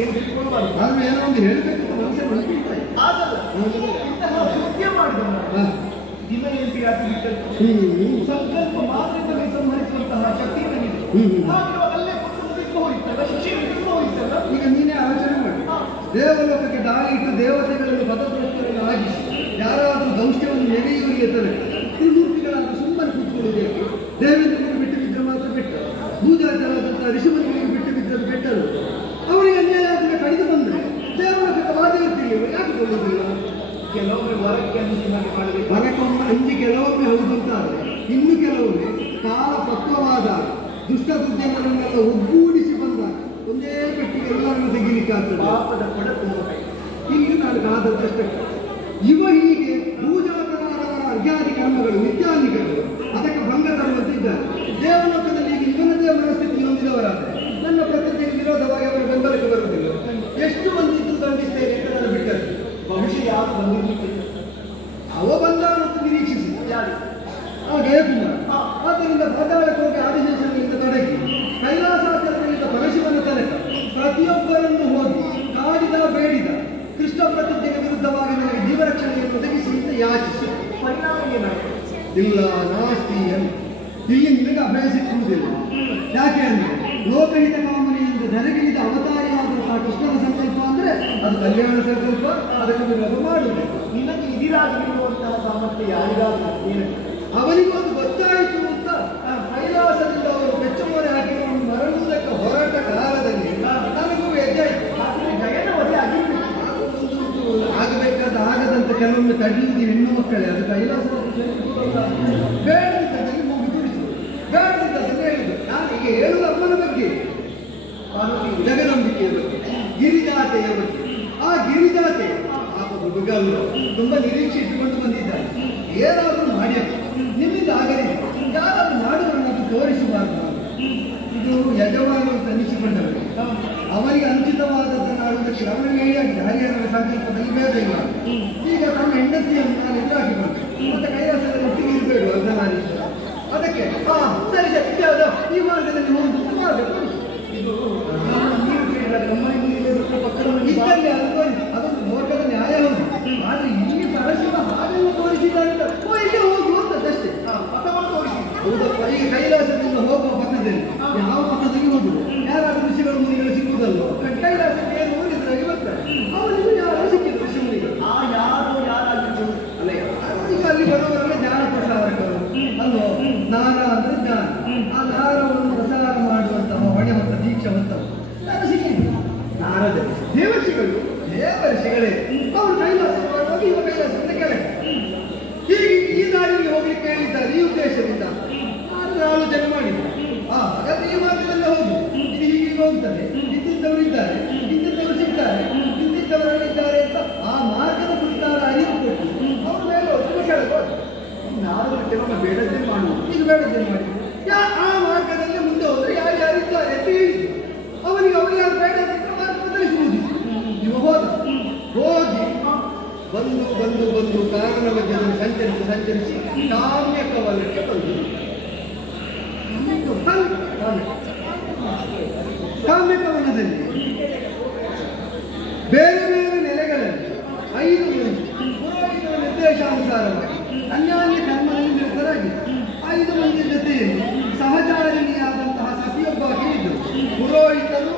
ಏನು ತಿಳ್ಕೊಳ್ಬಾರ್ದು. ನಾನು ಏನೋ ಒಂದು ಹೇಳಬೇಕು ಮನುಷ್ಯ ಮನಸ್ಸಿರ್ತಾ ಇದೆ. ಆಗಲ್ಲ. ಇಂತಹ ಕೃತ್ಯ ಮಾಡಿದ ದಿನ ಎಂಪಿಯಾಗಿ ಬಿಟ್ಟದ್ದು ಸಂಕಲ್ಪ ಮಾತ್ರದಲ್ಲಿ ಸಂಹರಿಸುವಂತಹ ಶಕ್ತಿ ನನಗಿದೆ. ಅಲ್ಲೇ ಹೋಯ್ತಲ್ಲ, ಶಿಕ್ಷೆ ಹೋಯ್ತಲ್ಲ. ಈಗ ನೀನೇ ಆಲೋಚನೆ ಮಾಡಿ, ದೇವಲೋಕಕ್ಕೆ ದಾಳಿ ಇಟ್ಟು ದೇವತೆಗಳನ್ನು ಪದಪ್ರಶ್ನೆಯನ್ನು ಆಗಿಸಿ ಯಾರಾದರೂ ದೌಷ್ಯವನ್ನು ನೆರೆಯುವರಿಗೆ ತರ ತ್ರಿಮೂರ್ತಿಗಳಾದ ಸುಮ್ಮನೆ ಕೂತ್ಕೊಳ್ಳಬೇಕು. ದೇವೇಂದ್ರನಿಗೆ ಬಿಟ್ಟು ಬಿದ್ದರೆ ಮಾತ್ರ ಬೆಟ್ಟ, ಭೂಜಾತರಾದಂಥ ಋಷಿಮುನಿಗಳಿಗೆ ಬಿಟ್ಟು ಬಿದ್ದರೆ ಬೆಟ್ಟರು. ಅವರಿಗೆ ಅನ್ಯಾಯ ಆದರೆ ಕಡಿದು ಬಂದರೆ ದೇವಲೋಕಕ್ಕೆ ಬಾಧೆ ಇರ್ತಿಲ್ಲ, ಯಾಕೆ ಕೊಡುವುದಿಲ್ಲ? ಕೆಲವೊಮ್ಮೆ ವರಕ್ಕೆ ಅಂಜಿ ಹಾಗೆ ಮಾಡಬೇಕು. ವರಕ್ಕೊಮ್ಮೆ ಅಂಜಿ ಕೆಲವೊಮ್ಮೆ ಹೌದು ಅಂತ ಆದರೆ ಇನ್ನು ಕೆಲವೊಮ್ಮೆ ಕಾಲ ಪಕ್ವವಾದಾಗ ದುಷ್ಟ ಬುದ್ಧಿಗಳನ್ನೆಲ್ಲ ಒಗ್ಗೂಡಿಸಿ ಬಂದಾಗ ಒಂದೇ ಪಟ್ಟಿಗೆ ಎಲ್ಲರನ್ನು ತೆಗಿಲಿಕ್ಕಾಗ್ತದೆ. ಪಾಪದ ಕೊಡ ತುಂಬ ಇಲ್ಲಿ ನಾನು ಕಾದದ್ದಷ್ಟೇ. ಇವ ಹೀಗೆ ಪೂಜಾಕರಾದವರ ಅರ್ಘ್ಯಾದಿ ಕರ್ಮಗಳು ನಿತ್ಯಾನಿಗಳು ಅದಕ್ಕೆ ಭಂಗ ತರುವಂತಿದ್ದಾರೆ. ದೇವಲೋಕದಲ್ಲಿ ಈಗ ಇವನದೇ ಮನಸ್ಥಿತಿ ಹೊಂದಿದವರಾದರೆ ನನ್ನ ಪ್ರಕೃತಿಗೆ ವಿರೋಧವಾಗಿ ಅವರ ಬೆಂಬಲಕ್ಕೆ ಬರುವುದಿಲ್ಲ. ಎಷ್ಟು ಮಂದಿ ದಂಡಿಸ್ತೇನೆ ಅಂತ ನಾನು ಬಿಟ್ಟರೆ ಭವಿಷ್ಯ ಯಾರು ಬಂದಿರಲಿಕ್ಕಿಲ್ಲ. ಅವ ಬಂದವನಂತ ನಿರೀಕ್ಷಿಸಿ ಯಾರು ಜಯಕುಮಾರ್. ಆದ್ದರಿಂದ ಪಾತಾಳಕ್ಕೆ ಹೋಗಿ ಆದಿಶೇಷನಿಂದ ತೊಡಗಿ ಕೈಲಾಸಾಚರಣೆಯಿಂದ ಪರಶಿವನ ತನಕ ಪ್ರತಿಯೊಬ್ಬರನ್ನು ಹೋಗಿ ಕಾಡಿದ ಬೇಡಿದ ಕೃಷ್ಣ ಪ್ರತಿಜ್ಞೆಗೆ ವಿರುದ್ಧವಾಗಿ ನನಗೆ ಜೀವರಕ್ಷಣೆಯನ್ನು ಒದಗಿಸಿ ಅಂತ ಯಾಚಿಸಿ ಪರಿಣಾಮ ಏನಾಗ್ತದೆ? ಇಲ್ಲ ನಾಸ್ತಿ ಅಂತ ಇಲ್ಲಿ ನಿನಗೆ ಅಭಯ ಸಿಕ್ಕುವುದಿಲ್ಲ. ಯಾಕೆ ಅಂದರೆ ಲೋಕಹಿತ ಕಾಮನೆಯಿಂದ ಧರೆಗಿಳಿದ ಅವತಾರಿಯಾದಂತಹ ಕೃಷ್ಣನ ಸಂಕಲ್ಪ ಅಂದರೆ ಅದು ಕಲ್ಯಾಣ ಸಂಕಲ್ಪ, ಅದಕ್ಕೆ ವಿರೋಧ ಮಾಡುವುದು. ನಿನಗೆ ಇದಿರಾಗಿರುವಂತಹ ಸಾಮರ್ಥ್ಯ ಯಾರಿಗಾದ್ರೂ ಏನು? ಅವನಿಗೂ ಅದು ಗೊತ್ತಾಯಿತು ಅಂತ ಕೈಲಾಸದಿಂದ ಅವರು ಬೆಚ್ಚಮೋರೆ ಹಾಕಿಕೊಂಡು ಮರಳುವುದಕ್ಕೆ ಹೊರಟ ಕಾಲದಲ್ಲಿ ನನಗೂ ಎಜ್ಜಾಯಿತು. ಜಗನ್ನವರೇ ಆಗಿರ್ಬೇಕು. ಆಗಬೇಕಾದ ಆಗದಂತೆ ಕೆಲವೊಮ್ಮೆ ತಡೆಯುವುದು ಹೆಣ್ಣು ಮಕ್ಕಳೇ. ಅದು ಕೈಲಾಸ ಬೇಡದಿದ್ದಲ್ಲಿ ಮುಗಿ ತುಡಿಸುವುದು, ಬೇಡದಿದ್ದಲ್ಲಿ ಹೇಳುದು. ನಾನು ಈಗ ಹೇಳುವ ಅಮ್ಮನ ಬಗ್ಗೆ, ಜಗದಂಬಿಕೆಯ ಬಗ್ಗೆ, ಗಿರಿಜಾತೆಯ ಬಗ್ಗೆ. ಆ ಗಿರಿಜಾತೆ ಪಾಪ ಹುಡುಗರು ತುಂಬ ನಿರೀಕ್ಷೆ ಇಟ್ಟುಕೊಂಡು ಬಂದಿದ್ದಾರೆ. ಏನಾದರೂ ಮಾಡಿ ನಿಮ್ಮಿಂದ ಆಗಲಿಲ್ಲ, ಯಾರಾದರೂ ಮಾಡುವನ್ನಾದರೂ ತೋರಿಸಬಾರ್ದು. ಇದು ಯಜಮಾನ ಅಂತ ಅನಿಸಿಕೊಂಡವರು ಅವರಿಗೆ ಅಂಚಿತವಾದದ್ದನ್ನು ಆಡುವುದಕ್ಕೆ ಅವರಿಗೆ ಹೇಳಿಯಾಗಿದೆ. ಹರಿಹರನ ಸಂಕಲ್ಪದಲ್ಲಿ ಭೇದ ಇಲ್ಲ. ಈಗ ತಮ್ಮ ಹೆಂಡತಿಯನ್ನು ನಾನು ಎದುರಾಗಿಕೊಂಡು ಮತ್ತೆ ಕೈಲಾಸದಲ್ಲಿ ಒಟ್ಟಿಗೆ ಇರಬೇಡ ಅರ್ಧನಾರೀಶ್ವರ. ಅದಕ್ಕೆ ಸರಿ ಸರಿ ಯಾವುದು ಈ ಮಾರ್ಗದಲ್ಲಿ ಒಂದು ಮಾಡಬೇಕು. ಇದು ನೀರು ಕೇಳಿದಾಗ ನಮ್ಮ ಪಕ್ಕದ ಇದ್ದಲ್ಲಿ ಅದೊಂದು ಮೋರ್ಗದ ನ್ಯಾಯ ಹೌದು. ಆದರೆ ಇಲ್ಲಿ ಪರಶಿವ ಹಾಗೆಲ್ಲ ತೋರಿಸಿದ್ದಾರೆ. ಇಲ್ಲಿ ಹೋಗುವಂಥದ್ದಷ್ಟೇ. ಪಥವನ್ನು ತೋರಿಸಿ ಹೌದಪ್ಪ, ಈ ಕೈಲಾಸದಿಂದ ಹೋಗುವ ಪಥದಲ್ಲಿ ಒಂದು ಕಾರಣ ಮಧ್ಯದಲ್ಲಿ ಸಂಚರಿಸಿ ಕಾಮ್ಯಕವನಕ್ಕೆ ಬಂದರು. ಕಾಮ್ಯಕವನದಲ್ಲಿ ಬೇರೆ ಬೇರೆ ನೆಲೆಗಳಲ್ಲಿ 5 ಮಂದಿ ಪುರೋಹಿತರ ನಿರ್ದೇಶಾನುಸಾರವಾಗಿ ಅನ್ಯಾನ್ಯ ಕರ್ಮದಲ್ಲಿ ನಿರತರಾಗಿದ್ದರು. 5 ಮಂದಿಯ ಜೊತೆಯಲ್ಲಿ ಸಹಚಾರಿಣಿಯಾದಂತಹ ಸತಿಯೊಬ್ಬಾಕೆ ಇದ್ದರು. ಪುರೋಹಿತರು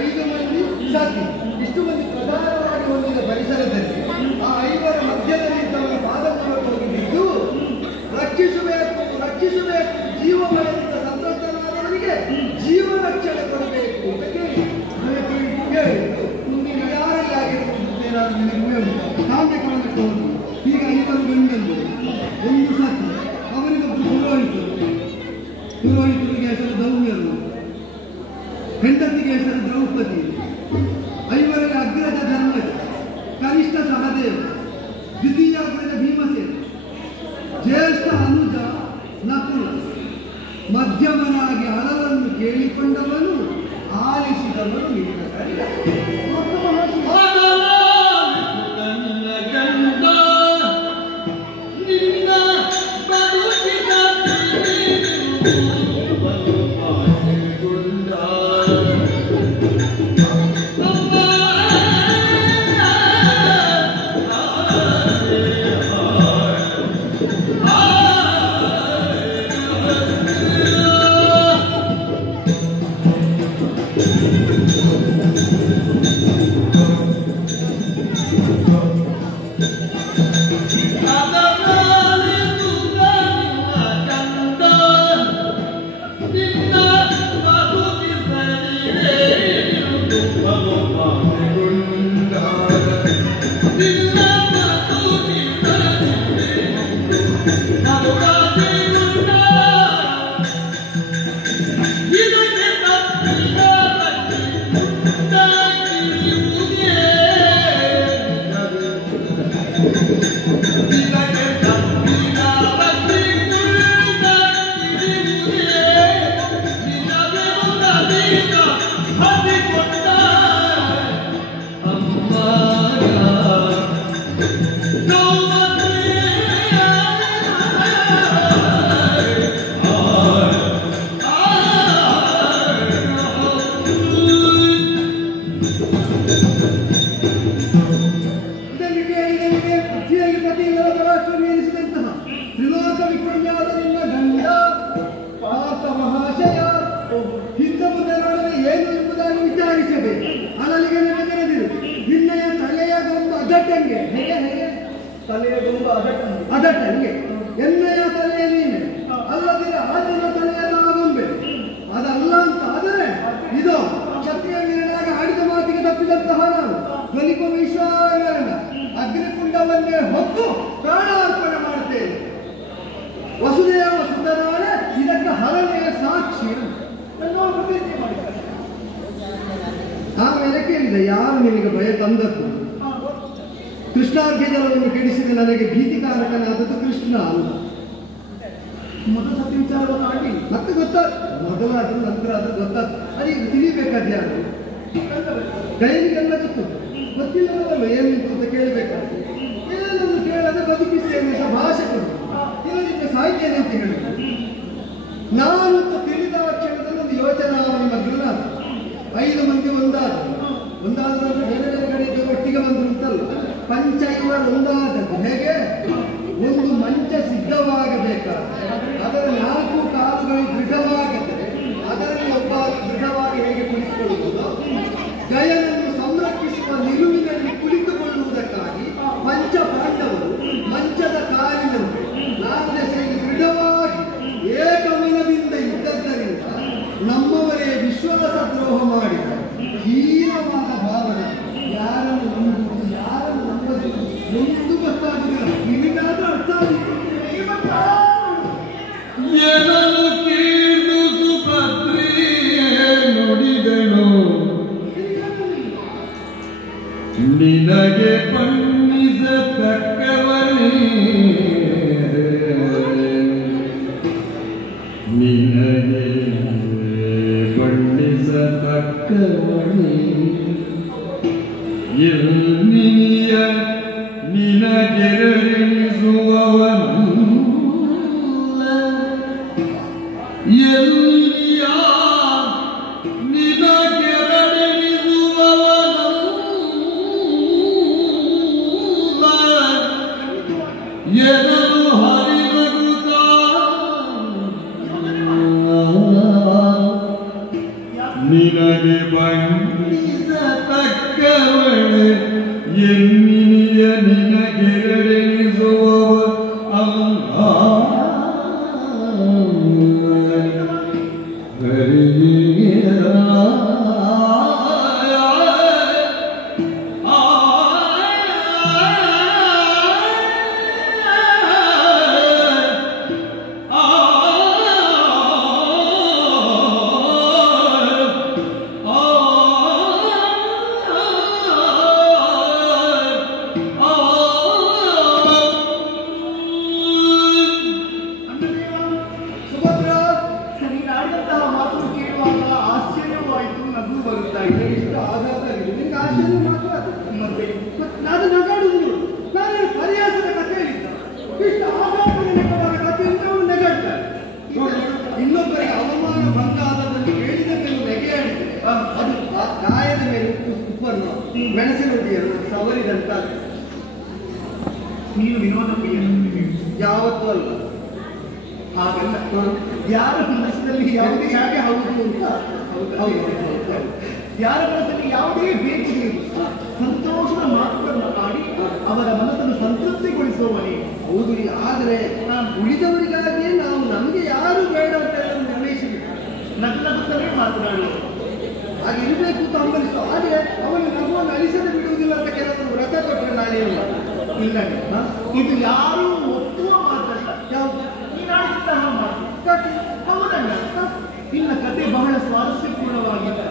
5 ಮಂದಿ ಸತಿ, ಇಷ್ಟು ಮಂದಿ ಪ್ರಧಾನವಾಗಿ ಹೊಂದಿದ ಪರಿಸರದಲ್ಲಿ ಆ 5ರ ಮಧ್ಯದಲ್ಲಿ ತಮ್ಮ ಪಾದಪೂರ್ವಕ ಹೋಗಿದ್ದು ರಕ್ಷಿಸಬೇಕು ಜೀವಮರಣದಿಂದ ಸಂತೋಷನಾದವನಿಗೆ ಜೀವ ರಕ್ಷಣೆ ಕೊಡಬೇಕು ಅಂತ ಕೇಳಿದ್ರು. ನೀನು ಯಾರೆಲ್ಲ ಆಗಿರುತ್ತೇನಾದ್ರೂ ನಿನಗೆ ಕಾಮ್ಯಕವನಕ್ಕೆ ಹೋಗಿ ಈಗ 5 ಗಂಡಂದು ಒಂದು ಸತಿ, ಅವರಿಗೊಬ್ಬರು ಪುರೋಹಿತರಿಗೆ ಹೆಸರು ದೌಮ್ಯರು, ಹೆಂಡತಿಗೆ ಹೆಸರು ದ್ರೌಪದಿ, 5ರಲ್ಲಿ ಅಗ್ರಜ ಧರ್ಮಜ, ಕನಿಷ್ಠ ಸಹದೇವ, ದ್ವಿತೀಯ ಅಗ್ರಜ ಭೀಮಸೇನ, ಜ್ಯೇಷ್ಠ ಅನುಜ ನಕುಲ, ಮಧ್ಯಮನಾಗಿ ಹಲವನ್ನು ಕೇಳಿಕೊಂಡವನು ಆಲಿಸಿದವನು ನಿನ್ನ ಕಡೆ. ಅದಟ್ಟಂಗೆ ಎಣ್ಣೆಯ ತಲೆಯ ನೀನೆ ಅಲ್ಲದಿರ ಆದಿನ ತಲೆಯ ನಾಗೊಂಬೆ ಅದಲ್ಲ ಅಂತ ಆದರೆ ಇದು ಕ್ಷತ್ರಿಯ ವೀರನಾಗಿ ಆಡಿದ ಮಾತಿಗೆ ತಪ್ಪಿದಂತಹ ನಾನು ಧ್ವನಿಕೋ ವಿಶ್ವಾರಣ ಅಗ್ನಿಕುಂಡವನ್ನೇ ಹೊತ್ತು ಪ್ರಾಣಾರ್ಪಣೆ ಮಾಡುತ್ತೇನೆ. ವಸುದೇವ ಸುತನಾಳೆ ಇದಕ್ಕೆ ಹರನೆಯ ಸಾಕ್ಷಿ ಆಮೇಲೆ ಕೇಳಿದೆ, ಯಾರು ನಿನಗೆ ಭಯ ತಂದದ್ದು? ಕೃಷ್ಣಾರ್ಘ್ಯ ಜಲವನ್ನು ಕೆಡಿಸಿದ ನನಗೆ ಭೀತಿಕಾರಕನಾದದ್ದು ಕೃಷ್ಣ ಅಲ್ಲ. ಮೊದಲ ಸತ್ಯ ವಿಚಾರವನ್ನು ಆಡಿ ಮತ್ತೆ ಮೊದಲಾದ್ರೂ ನಂತರ ಅದು ಗೊತ್ತಾದ್ರು. ಅದೀಗ ತಿಳಿಬೇಕಾದ ಯಾರು? ಕೈಲಿಗೆಲ್ಲ ಗೊತ್ತಿಲ್ಲವಲ್ಲ ಏನು ಅಂತ ಕೇಳಬೇಕಾದ್ರೆ ಏನನ್ನು ಕೇಳದೆ ಬದುಕಿಸ್ತೇನೆ ಅಂತ ಭಾಷೆ ಕೊಡು, ಇಲ್ಲದಿದ್ದರೆ ಸಾಹಿತ್ಯನೇ ಅಂತ ಹೇಳಿದ್ರು. ನಾನು ತಿಳಿದ ಕ್ಷಣದಲ್ಲಿ ಒಂದು ಯೋಚನಾ ಮಗ್ನಾದ 5 ಮಂದಿ ಒಂದಾದ್ರೂ ಬೇರೆ ಬೇರೆ ಕಡೆಗೆ ಒಟ್ಟಿಗೆ ಬಂದ್ರು ಅಂತಲ್ಲ, ಪಂಚೈವರು ಒಂದಾದದ್ದು ಹೇಗೆ? ಒಂದು ಮಂಚ ಸಿದ್ಧವಾಗಬೇಕಾದ್ರೆ ಅದರ 4 ಕಾಲುಗಳು ದೃಢವಾಗಿದ್ದರೆ ಅದರಲ್ಲಿ ಒಬ್ಬ ದೃಢವಾಗಿ ಹೇಗೆ ಕುಳಿತುಕೊಳ್ಳುವುದು? ಗಯನನ್ನು ಸಂರಕ್ಷಿಸುವ ನಿಲುವಿನಲ್ಲಿ ಕುಳಿತುಕೊಳ್ಳುವುದಕ್ಕಾಗಿ ಪಂಚ ಪಾಂಡವರು ಮಂಚದ ಕಾಲಿನಂತೆ 4 ದೆಸೆಗೆ ದೃಢವಾಗಿ ಏಕಮನದಿಂದ ಇದ್ದದ್ದರಿಂದ ನಮ್ಮವರೇ ವಿಶ್ವಾಸ ದ್ರೋಹ ಮಾಡಿದ ಹೀನವಾದ ಭಾವನೆ ಯಾರನ್ನು ನಂಬುವುದು ಯಾರನ್ನು ನಂಬುವುದು ಒಂದು ಗೊತ್ತಾಗುವುದಿಲ್ಲ. ನಿಮಗಾದ್ರೂ ಅರ್ಥ ಆಗಿದೆ? ನುಡಿದನು ನಿನಗೆ ಬಣ್ಣಿಸತಕ್ಕವನೇ, ನಿನಗೆ ಬಣ್ಣಿಸತಕ್ಕವನೇ, ಎಲ್ಲಿಯ ನಿನಗೆರಡಿ ನಿನಗೆ ಬಂಧಿಸತಕ್ಕವಳೆ ಎನ್ನಿಯ ನಿನಗೆರಡೆನಿಸುವವ ಅಲ್ಲ ಮೆಣಸಿನೊಂದಿಯನ್ನು ಸವರಿದಂತ ನೀನು ವಿನೋದ ಯಾವತ್ತೂ ಅಲ್ಲ ಹಾಗಲ್ಲ ಯಾರ ಮನಸ್ಸಿನಲ್ಲಿ ಯಾವುದೇ ಹಾಗೆ ಹೌದು ಅಂತ ಯಾರ ಮನಸ್ಸಲ್ಲಿ ಯಾವುದೇ ಬೇಕಿದೆ ಸಂತೋಷದ ಮಾತುಗಳನ್ನು ಆಡಿ ಅವರ ಮನಸ್ಸನ್ನು ಸಂತೃಪ್ತಿಗೊಳಿಸುವವನೇ. ಹೌದು, ಆದರೆ ಉಳಿದವರಿಗಾಗಿಯೇ ನಾವು ನಮಗೆ ಯಾರು ಬೇಡ ಅಂತ ನಿರ್ಣಯಿಸಬೇಕು. ನಗುತ್ತಲೇ ಮಾತನಾಡುವ ಹಾಗೆ ಇರಬೇಕು ಅಂತ ಹಂಬಲಿಸು. ಆದರೆ ಅವನು ನಗುವನ್ನು ಅಳಿಸದೆ ಬಿಡುವುದಿಲ್ಲ ಅಂತ ಕೆಲವರು ವ್ರತ ಕೊಟ್ಟರೆ ನಾನೇನು ಇಲ್ಲ. ಇದು ಯಾರೂ ಒಪ್ಪುವ ಮಾತಲ್ಲ. ಯಾವುದು ನೀನಾಡಿದಂತಹ ಮಾತು ಹೌದಲ್ಲ. ನಿನ್ನ ಕತೆ ಬಹಳ ಸ್ವಾರಸ್ಯಪೂರ್ಣವಾಗಿದೆ.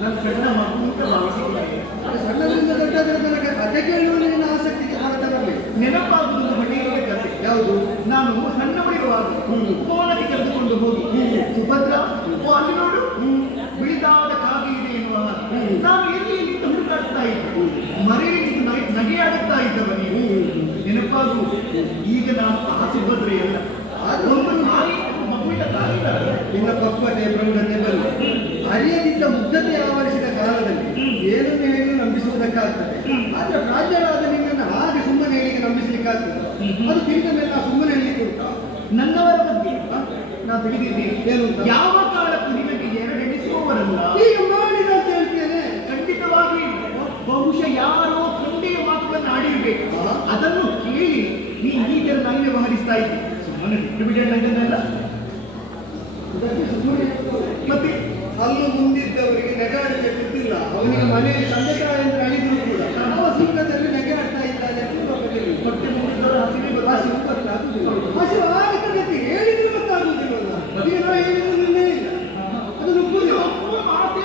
ನನ್ನ ಸಣ್ಣ ಮಗು ಅಂತ ಭಾವಿಸಿಕೊಳ್ಳಿ. ಸಣ್ಣದಿಂದ ದೊಡ್ಡದರ ತನಕ ಕತೆ ಕೇಳುವಲ್ಲಿ ನಿನ್ನ ಆಸಕ್ತಿಗೆ ಹೊರಟ ಬರಬೇಕು. ನೆನಪಾಗುವುದು ಹೊಡೆಯುವ ಕತೆ ಯಾವುದು? ನಾನು ಸಣ್ಣವಳಿರುವಾಗ ಕೋಣಕ್ಕೆ ಕರೆದುಕೊಂಡು ಹೋಗಿ ಸುಭದ್ರ ಅಲ್ಲಿ ನೋಡು ಬಿಳಿದಾದ ಕಾಗೆ ಇದೆ ಎನ್ನುವ ನಾನು ಎಲ್ಲಿ ಎಲ್ಲಿಂದ ಹುಡುಕಾಡ್ತಾ ಇದ್ದೆ. ಮರೆಯಲ್ಲಿ ನಗೆಯಾಡುತ್ತಾ ಇದ್ದವ ನೀವು ನೆನಪಾಗು. ಈಗ ನಾನು ಆ ಸುಭದ್ರೆಯಲ್ಲ, ಒಂದು ಮಗುವಿನ ತಾಯಿ. ನಿನ್ನ ಪಕ್ವತೆ ಪ್ರೌಢತೆ ಬಲ್ಲ ಅರಿಯದಿದ್ದ ಮುಗ್ಧತೆ ಆವರಿಸಿದ ಕಾಲದಲ್ಲಿ ಏನನ್ನು ಹೇಳಿ ನಂಬಿಸುವುದಕ್ಕಾಗ್ತದೆ. ಆದ್ರೆ ಪ್ರಾಜ್ಯರಾದ ನಿನ್ನನ್ನು ಹಾಗೆ ಸುಮ್ಮನೆ ಹೇಳಿಗೆ ನಂಬಿಸಲಿಕ್ಕಾಗ್ತದೆ. ಅದು ತಿಂದ ಮೇಲೆ ನಾ ಸುಮ್ಮನೆ ಹೇಳಲಿಕ್ಕೆ ಉಂಟಾ? ನನ್ನವರ ಬಗ್ಗೆ ನಾನು ತಿಳಿದಿದ್ದೇನೆ. ಏನು? ಯಾವ ಕಾಲಕ್ಕೂ ನಿಮಗೆ ಎರಡೆಣಿಸುವವರಲ್ಲ. ಈಗ ಮಾಡಿದ ಅಂತ ಹೇಳ್ತೇನೆ. ಖಂಡಿತವಾಗಿ ಬಹುಶಃ ಯಾರೋ ತಂದೆಯ ಮಾತುಗಳನ್ನು ಆಡಿರ್ಬೇಕು. ಅದನ್ನು ಕೇಳಿ ನೀ ಈಗ ನಾನು ವ್ಯವಹರಿಸ್ತಾ ಇದ್ದೆ. ಸುಮ್ಮನೆ ಬಿಟ್ಟು ಬಿಡೋಣ ಇದನ್ನೆಲ್ಲ. ಮತ್ತೆ ಅಲ್ಲೂ ಮುಂದಿದ್ದವರಿಗೆ ನೆಗಾಡಲಿಕ್ಕೆ ಗೊತ್ತಿಲ್ಲ. ಅವನಿಗೆ ಮನೆಯಲ್ಲಿ ತಂದೆ ತಾಯಿ ಅಂತ ಅಳಿದ್ರು ಕೂಡ ಅವ ಸುಖದಲ್ಲಿ ನೆಗಾಡ್ತಾ ಇದ್ದಾನೆ. ಹೊಟ್ಟೆ ಮುಗಿದವರ ಹಸಿವೆ ಹಸಿವು ಆಗುತ್ತದೆ ಹೇಳಿದ್ರು ಗೊತ್ತಾಗುವುದಿಲ್ಲ. ಈಗ ನಾವು ಹೇಳಿದ್ರು ನಿನ್ನೆ ಇಲ್ಲ. ಅದು ನುಗ್ಗುದು ಮಾತೇ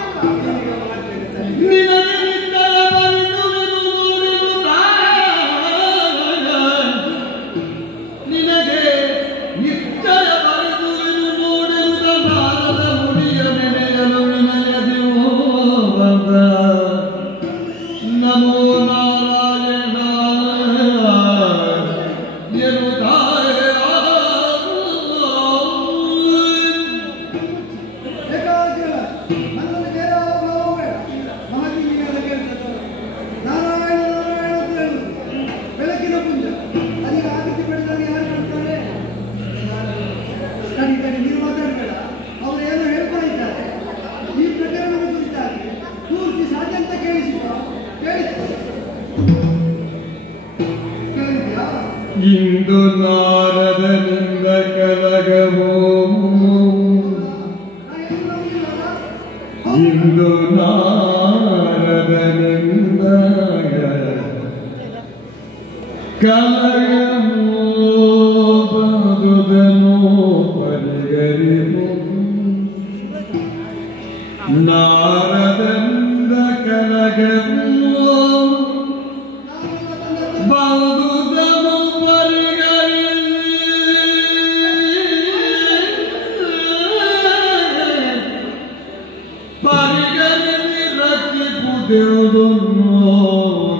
ಇಂದು ನಾರದನಿಂದ ಕಲಗವೋ, ಇಂದು ನಾರದನಿಂದ ಕಲಗವೋ, ಬದುದನು ಪರಿಗರಿಮು. ನಾರದನಿಂದ ಕಲಗವೋ, ಬದುದನು ಪರಿಗರಿ ರಕ್ಕಿ ಕುದಿಯುವುದನ್ನು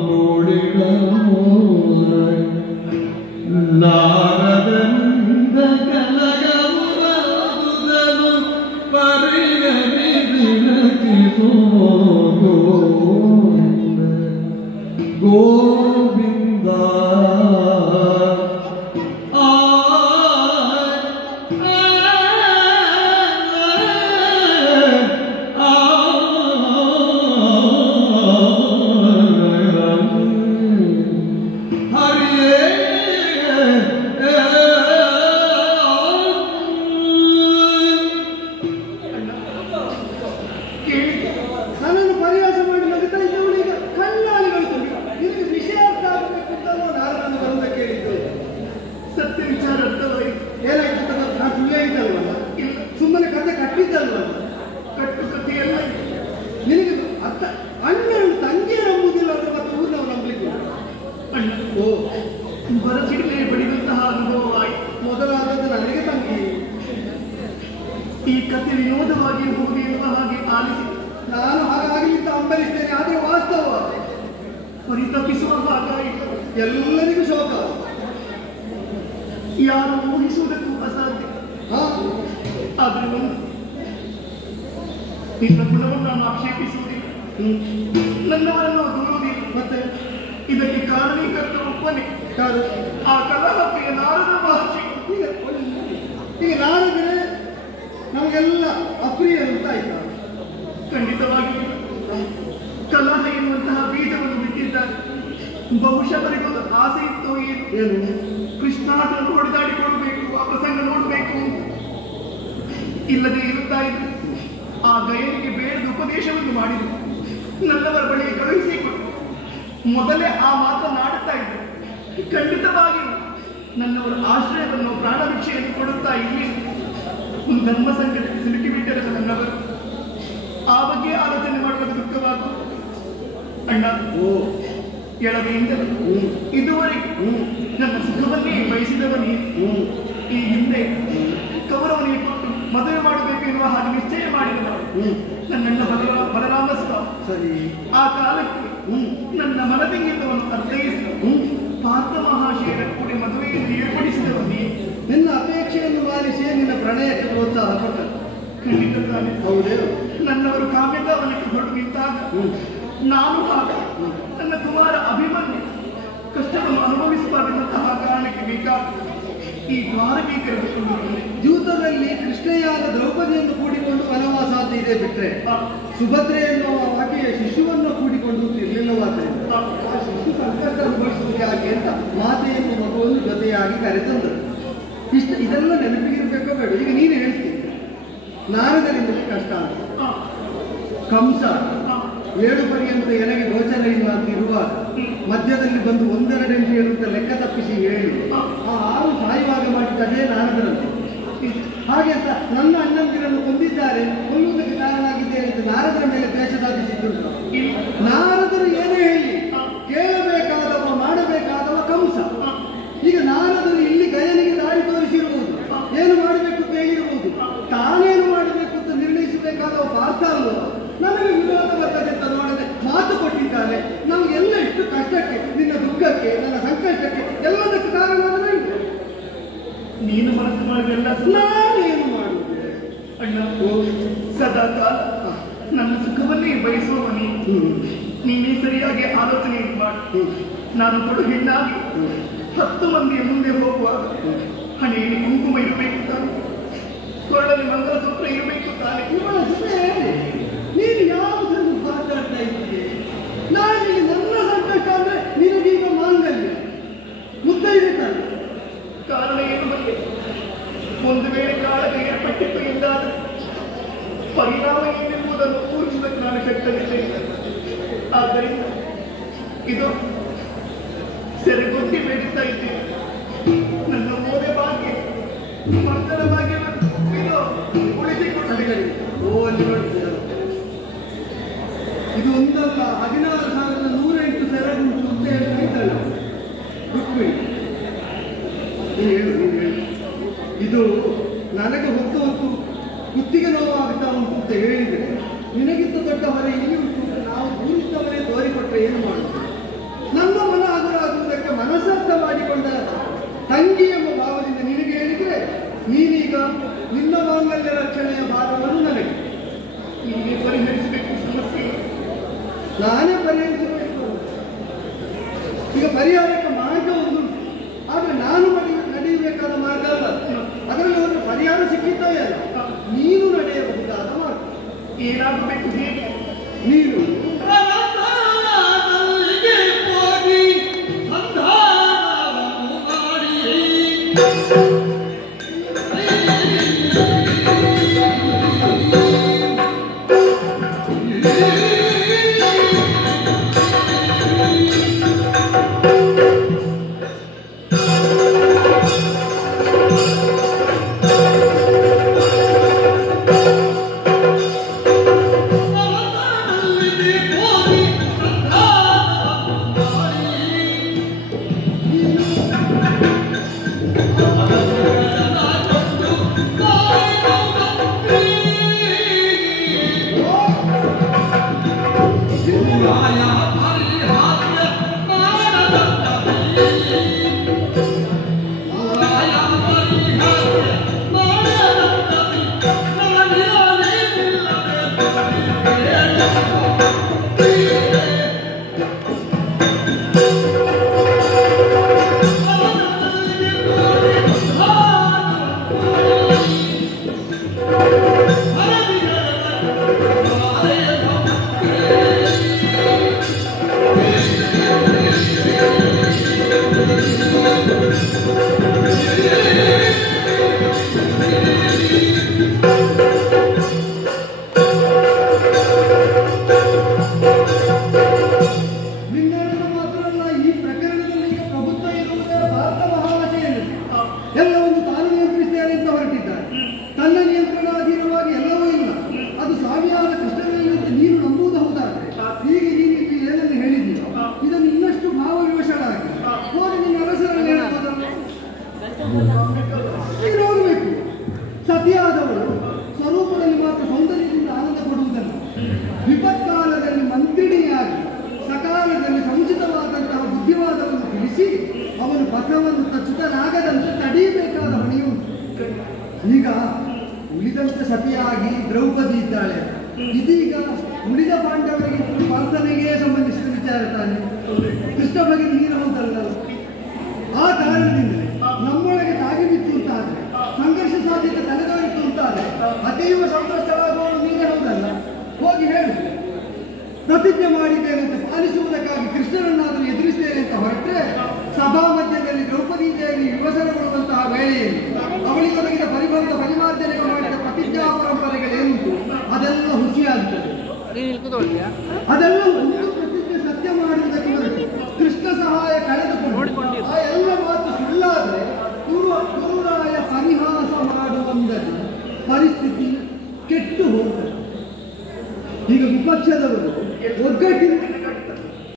ನೋಡಿದನು. ನಾರದನಿಂದ ಕಲಗವು, ಬದುದನು ಪರಿಗರಿ ರಕ್ಕಿ ಗೋವಿಂದ. ಆ ಕೇಳಿದ್ದೆ. ನನ್ನನ್ನು ಪರಿಹಾಸ ಮಾಡಿ ನಗುತ್ತಾ ಇದ್ದವಳು ಈಗ ಕಣ್ಣಾಲಿಗಳು ತುಂಬಿ ನಿನಗೆ ವಿಷಯ ಅರ್ಥ ಆಗಬೇಕು ಅಂತ ನಾರದನ್ನು ಬರುವುದ ಕೇಳಿದ್ದು. ಸತ್ಯ ವಿಚಾರ ಅರ್ಥವಾಯಿತು. ಏನಾಯ್ತು ಅಂತ ನಾನು ಸುಳ್ಳು ಹೇಳಿದ್ದಲ್ವಲ್ಲ, ಇಲ್ಲ, ಸುಮ್ಮನೆ ಕತೆ ಕಟ್ಟಿದ್ದಲ್ವಲ್ಲ. ಕಟ್ಟು ಕಥೆಯಲ್ಲ ಇದು. ನಿನಗೆ ಅರ್ಥ ಅಣ್ಣನು ತಂಗಿ ನಂಬುವುದಿಲ್ಲ ಅಂದ್ರೆ ಮತ್ತೆ ಊರಿನವ್ರು ನಂಬಲಿಕ್ಕೆ ಅಣ್ಣ ಓ ಬರಚಿಡಲೆ ಬಡಿದಂತಹ ಅನುಭವವಾಯಿತು. ಮೊದಲಾದದ್ದು ನನಗೆ ತಂಗಿ. ಈ ಕಥೆ ವಿನೋದವಾಗಿ ಹೋಗಿ ಎನ್ನುವ ಹಾಗೆ ಆಲಿಸಿ ನಾನು ಹಾಗಾಗಿ ಅಂತ ಅಂಬಲಿಸ್ತೇನೆ, ಆದರೆ ವಾಸ್ತವ ಪರಿತಪಿಸುವ ಹಾಗಾಯಿತು. ಎಲ್ಲರಿಗೂ ಶೋಕ. ಯಾರು ಊಹಿಸುವುದಕ್ಕೂ ಅಸಾಧ್ಯ. ಹಾ ಆದರೆ ಒಂದು ನಿನ್ನ ಗುಣವನ್ನು ನಾನು ಆಕ್ಷೇಪಿಸುವುದಿಲ್ಲ, ನನ್ನವರನ್ನು ದೂರುವುದಿಲ್ಲ. ಮತ್ತೆ ಇದಕ್ಕೆ ಕಾರಣೀಕರ್ತರು ಒಪ್ಪನೆ. ಯಾರು? ಆ ಕಲಹಕ್ಕೆ ನಾರದ ಮಹರ್ಷಿ. ಈಗ ನಾರದರೆ ನಮಗೆಲ್ಲ ಅಪ್ರಿಯ ಅಂತ ಆಯ್ತಾ? ಖಂಡಿತವಾಗಿ ಕಲಹ ಎನ್ನುವಂತಹ ಬೀಜವನ್ನು ಬಿಟ್ಟಿದ್ದಾರೆ. ಬಹುಶಃ ಅವರಿಗೊಂದು ಆಸೆ ಇತ್ತು. ಏನು? ಕೃಷ್ಣಾಟನ್ನು ಹೊಡೆದಾಡಿಕೊಳ್ಬೇಕು, ಆ ಪ್ರಸಂಗ ನೋಡಬೇಕು. ಇಲ್ಲದೆ ಇರುತ್ತಾ ಇದ್ರು ಆ ಗಯನಿಗೆ ಬೇಡದ ಉಪದೇಶವನ್ನು ಮಾಡಿದರು. ನನ್ನವರ ಬಳಿಗೆ ಕಳುಹಿಸಿಕೊಟ್ಟು ಮೊದಲೇ ಆ ಮಾತನಾಡುತ್ತಾ ಇದ್ದರು. ಖಂಡಿತವಾಗಿ ನನ್ನವರ ಆಶ್ರಯವನ್ನು ಪ್ರಾಣ ಭಿಕ್ಷೆಯನ್ನು ಕೊಡುತ್ತಾ ಇಲ್ಲಿ ಧರ್ಮ ಸಂಘಟನೆ ಸಿಲುಕಿಬಿಟ್ಟರೆ ನನ್ನವರು ಆ ಬಗ್ಗೆ ಆಲೋಚನೆ ಮಾಡುವುದು ದುಃಖವಾದ ಅಣ್ಣ. ಎಳವೆಯಿಂದಲೂ ಇದುವರೆಗೆ ನನ್ನ ಸುಖವನ್ನೇ ಬಯಸಿದವನೇ ಈ ಹಿಂದೆ ಕೌರವನಿಗೆ ಕೊಟ್ಟು ಮದುವೆ ಮಾಡಬೇಕು ಎನ್ನುವ ಹಾಗೆ ನಿಶ್ಚಯ ಮಾಡಿದವರು ನನ್ನಣ್ಣ ಬಲರಾಮ ಸರಿ. ಆ ಕಾಲಕ್ಕೆ ನನ್ನ ಮನದಿಂಗಿತವನ್ನು ಅರ್ಥೈಸಿ ಪಾರ್ಥ ಮಹಾಶಯರ ಕೂಡ ಮದುವೆಯನ್ನು ಏರ್ಪಡಿಸಿದವನೇ. ನಿನ್ನ ಅಪೇಕ್ಷೆಯನ್ನು ಮಾನಿಸಿ ನಿನ್ನ ಪ್ರಣಯಕ್ಕೆ ಪ್ರೋತ್ಸಾಹ ಕೊಟ್ಟ. ಖಂಡಿತ ತಾನೆ. ಹೌದೇ? ನನ್ನವರು ಕಾವ್ಯಗಾವನಕ್ಕೆ ಹೊರಟು ನಿಂತಾಗ ನಾನು ಆಗ ನನ್ನ ಕುಮಾರ ಅಭಿಮನ್ಯು ಕಷ್ಟವನ್ನು ಅನುಭವಿಸಬಾರದಂತಹ ಕಾರಣಕ್ಕೆ ಬೇಕಾದ ಈ ದ್ವಾರಕ್ಕೆ ಕರೆದುಕೊಂಡು ಬಂದೆ. ಜೂತದಲ್ಲಿ ಕೃಷ್ಣೆಯಾದ ದ್ರೌಪದಿಯನ್ನು ಕೂಡಿಕೊಂಡು ವನವಾಸಾಧ್ಯ ಇದೆ ಬಿಟ್ರೆ ಸುಭದ್ರೆಯನ್ನು ಆಕೆಯ ಶಿಶುವನ್ನು ಕೂಡಿಕೊಂಡು ಇರಲಿಲ್ಲವಾದ್ದರಿಂದ ಆ ಶಿಶು ಸಂಕಷ್ಟ ಅನುಭವಿಸುವುದೇ ಹಾಗೆ ಅಂತ ಮಾತೆಯನ್ನು ಮಗುವನ್ನು ಜೊತೆಯಾಗಿ ಕರೆತಂದರು. ಇದೆಲ್ಲ ನೆನಪಿಗಿರ್ಬೇಕೋ ಬೇಡ? ಈಗ ನೀನು ಹೇಳ್ತೀನಿ ನಾರದರಿಂದಲೇ ಕಷ್ಟ ಅಂತ. ಕಂಸ 7 ಪರ್ಯಂತ ಎನಗೆ ಗೋಚರ ಇಲ್ಲ ಅಂತ ಇರುವಾಗ ಮಧ್ಯದಲ್ಲಿ ಬಂದು 1-2 ಎಂಟು ಅಂತ ಲೆಕ್ಕ ತಪ್ಪಿಸಿ ಹೇಳಿ ಆ 6 ಸಾಯುವಾಗ ಮಾಡಿದ್ದದೇ ನಾರದರಂತೆ. ಹಾಗೆ ಅಂತ ನನ್ನ ಅಣ್ಣಂದಿರನ್ನು ಕೊಂದಿದ್ದಾರೆ, ಕೊಲ್ಲುವುದಕ್ಕೆ ಕಾರಣ ಆಗಿದ್ದೇನೆ ಅಂತ ನಾರದರ ಮೇಲೆ ದ್ವೇಷ ಸಾಧಿಸಿದ್ದು. ನಾರದರು ಏನೇ ಹೇಳಿ ಕೇಳಬೇಕಾದವ ಮಾಡಬೇಕಾದವ ಕಂಸ. ಈಗ ನಾರದರು ಇಲ್ಲಿ ಗಯನಿಗೆ ದಾರಿ ತೋರಿಸಿರುವುದು, ಏನು ಮಾಡಬೇಕು ಅಂತ ಹೇಳಿರುವುದು, ತಾನೇನು ಮಾಡಬೇಕು ಅಂತ ನಿರ್ಣಯಿಸಬೇಕಾದವ ಪಾರ್ಥ ಅಲ್ವ. ನಮಗೆ ವಿರೋಧ ಬರ್ತದೆ ಅಂತ ನೋಡದೆ ಮಾತು ಕೊಟ್ಟಿದ್ದಾರೆ. ನಮಗೆಲ್ಲ ಇಷ್ಟು ಕಷ್ಟಕ್ಕೆ, ನಿನ್ನ ದುಃಖಕ್ಕೆ, ನನ್ನ ಸಂಕಷ್ಟಕ್ಕೆ ಎಲ್ಲದಕ್ಕೆ ಕಾರಣ ಆದರೆ ನೀನು ಮನಸ್ಸು ಮಾಡಿದೆಲ್ಲ ನಾನೇನು ಮಾಡುವುದೇ ಅಣ್ಣ. ಸದಾ ಕಾಲ ನನ್ನ ಸುಖವನ್ನೇ ಬಯಸುವವನೇ ನೀನೇ ಸರಿಯಾಗಿ ಆಲೋಚನೆ ಮಾಡಿ. ನಾನು ಕೊಡು ಹೆಣ್ಣಾಗಿ 10 ಮಂದಿಯ ಮುಂದೆ ಹೋಗುವಾಗ ಹಣೆಯಲ್ಲಿ ಕುಂಕುಮ ಇರಬೇಕು ತಾನೆ, ಕೊರಳಲ್ಲಿ ಮಂಗಲಸೂತ್ರ ಇರಬೇಕು ತಾನೆ. ನೀನು ಯಾವುದನ್ನು ಮಾತಾಡ್ತಾ ಇದ್ದೀಯ? ನಾನಿಗೆ ನನ್ನ ಸಂಕಷ್ಟ ಅಂದ್ರೆ ನಿನಗೀಗ ಮಾಂಗಲ್ಯ ಮುದ್ದೈದೆ ತಾನೆ. ಕಾರಣ ಏನು ಬಗ್ಗೆ ಒಂದು ವೇಳೆ ಕಾಳಗ ಏರ್ಪಟ್ಟಿತ್ತು ಎಂದಾದ ಪರಿಣಾಮ ಏನೆಂಬುದನ್ನು ಊಹಿಸುವುದಕ್ಕೆ ನಾನು ಶಕ್ತನಿದ್ದೇನೆ. ಆದ್ದರಿಂದ ಇದು ಸೆರೆಗೊತ್ತಿ ಬೇಡಿಸ್ತಾ ಇದ್ದೇನೆ. ನನ್ನ ಮೋದೆ ಭಾಗ್ಯ ಮಕ್ಕಳ ಭಾಗ್ಯವನ್ನು ಇದು ಉಳಿಸಿಕೊಳ್ಳಿ. ಅಲ್ಲಿ ನೋಡಿದ್ದೀರ, ಇದು ಒಂದಲ್ಲ 16,108 ಸೆರೆಗುಂಟು ಅಂತ ಹೇಳ್ತಾಳೆ ರುಕ್ಮಿಣಿ. ನೀನು ಹೇಳು. ಇದು ನನಗೆ ಹೊತ್ತು ಹೊತ್ತು ಕುತ್ತಿಗೆ ನೋವಾಗ್ತಾ ಉಂಟು ಅಂತ ಹೇಳಿದ್ರೆ ನಿನಗಿಂತ ದೊಡ್ಡ ಹೊರೆ ಇಲ್ಲಿ ಉಂಟು. ನಾವು ದೂರಿದ್ದವರೇ ತೋರಿಕೊಟ್ರೆ ಏನು ಮಾಡುವುದು? ನಮ್ಮ ಮನ ಆಗುವುದಕ್ಕೆ ಮನಸ್ಸರ್ಥ ಮಾಡಿಕೊಂಡ ತಂಗಿ ಎಂಬ ಭಾವದಿಂದ ನಿನಗೆ ಹೇಳಿದ್ರೆ ನೀನೀಗ ನಿನ್ನ ಮಾಂಗಲ್ಯ ರಕ್ಷಣೆಯ ಭಾರವನ್ನು ನನಗೆ ನೀವೇ ಪರಿಹರಿಸಬೇಕು ಸಮಸ್ಯೆ. ನಾನೇ ಪರಿಹರಿಸಬೇಕು. ಈಗ ಪರಿಹಾರಕ್ಕೆ ಮಾರ್ಗ ಒಂದು, ಆದರೆ ನಾನು ನಡೆಯಬೇಕಾದ ಮಾರ್ಗ ಅಲ್ಲ. ಅದರಲ್ಲಿ ಒಂದು ಪರಿಹಾರ ಸಿಕ್ಕಿದ್ದೋ ಅಲ್ಲ, ನೀನು ನಡೆಯಬಹುದಾದ ಮಾರ್ಗ. ಏನಾಗಬೇಕು ಹೇಗೆ? ನೀನು ಹೋಗಿ ಸಂಧಾನವನ್ನು ಮಾಡಿ ಪ್ರತಿಜ್ಞೆ ಮಾಡಿದ್ದೇನೆ ಅಂತ ಪಾಲಿಸುವುದಕ್ಕಾಗಿ ಕೃಷ್ಣನನ್ನಾದರೂ ಎದುರಿಸ್ತೇನೆ ಅಂತ ಹೊರಟ್ರೆ ಸಭಾ ಮಧ್ಯದಲ್ಲಿ ದ್ರೌಪದಿ ದೇವಿ ವಿವಸನಗೊಳ್ಳುವಂತಹ ವೇಳೆಯಲ್ಲಿ ಅವಳಿಗೆ ಒದಗಿದ ಪರಿಬಂಧ ಪರಿಮಾರ್ಜನೆಗೆ ಮಾಡಿದ ಪ್ರತಿಜ್ಞಾ ಪರಂಪರೆಗಳೇನುಂಟು ಅದೆಲ್ಲ ಹುಸಿಯಾಗುತ್ತದೆ. ಅದೆಲ್ಲ ಒಂದು ಪ್ರತಿಜ್ಞೆ ಸತ್ಯ ಮಾಡುವುದಕ್ಕೆ ಹೊರಟು ಕೃಷ್ಣ ಸಹಾಯ ಕಳೆದುಕೊಂಡು ಆ ಎಲ್ಲ ಮಾತು ಸುಳ್ಳಾದರೆ ಗುರುರಾಯ ಪರಿಹಾಸ ಮಾಡುವಂದರೆ ಪರಿಸ್ಥಿತಿ ಕೆಟ್ಟು ಹೋಗುತ್ತದೆ. ಈಗ ವಿಪಕ್ಷದವರು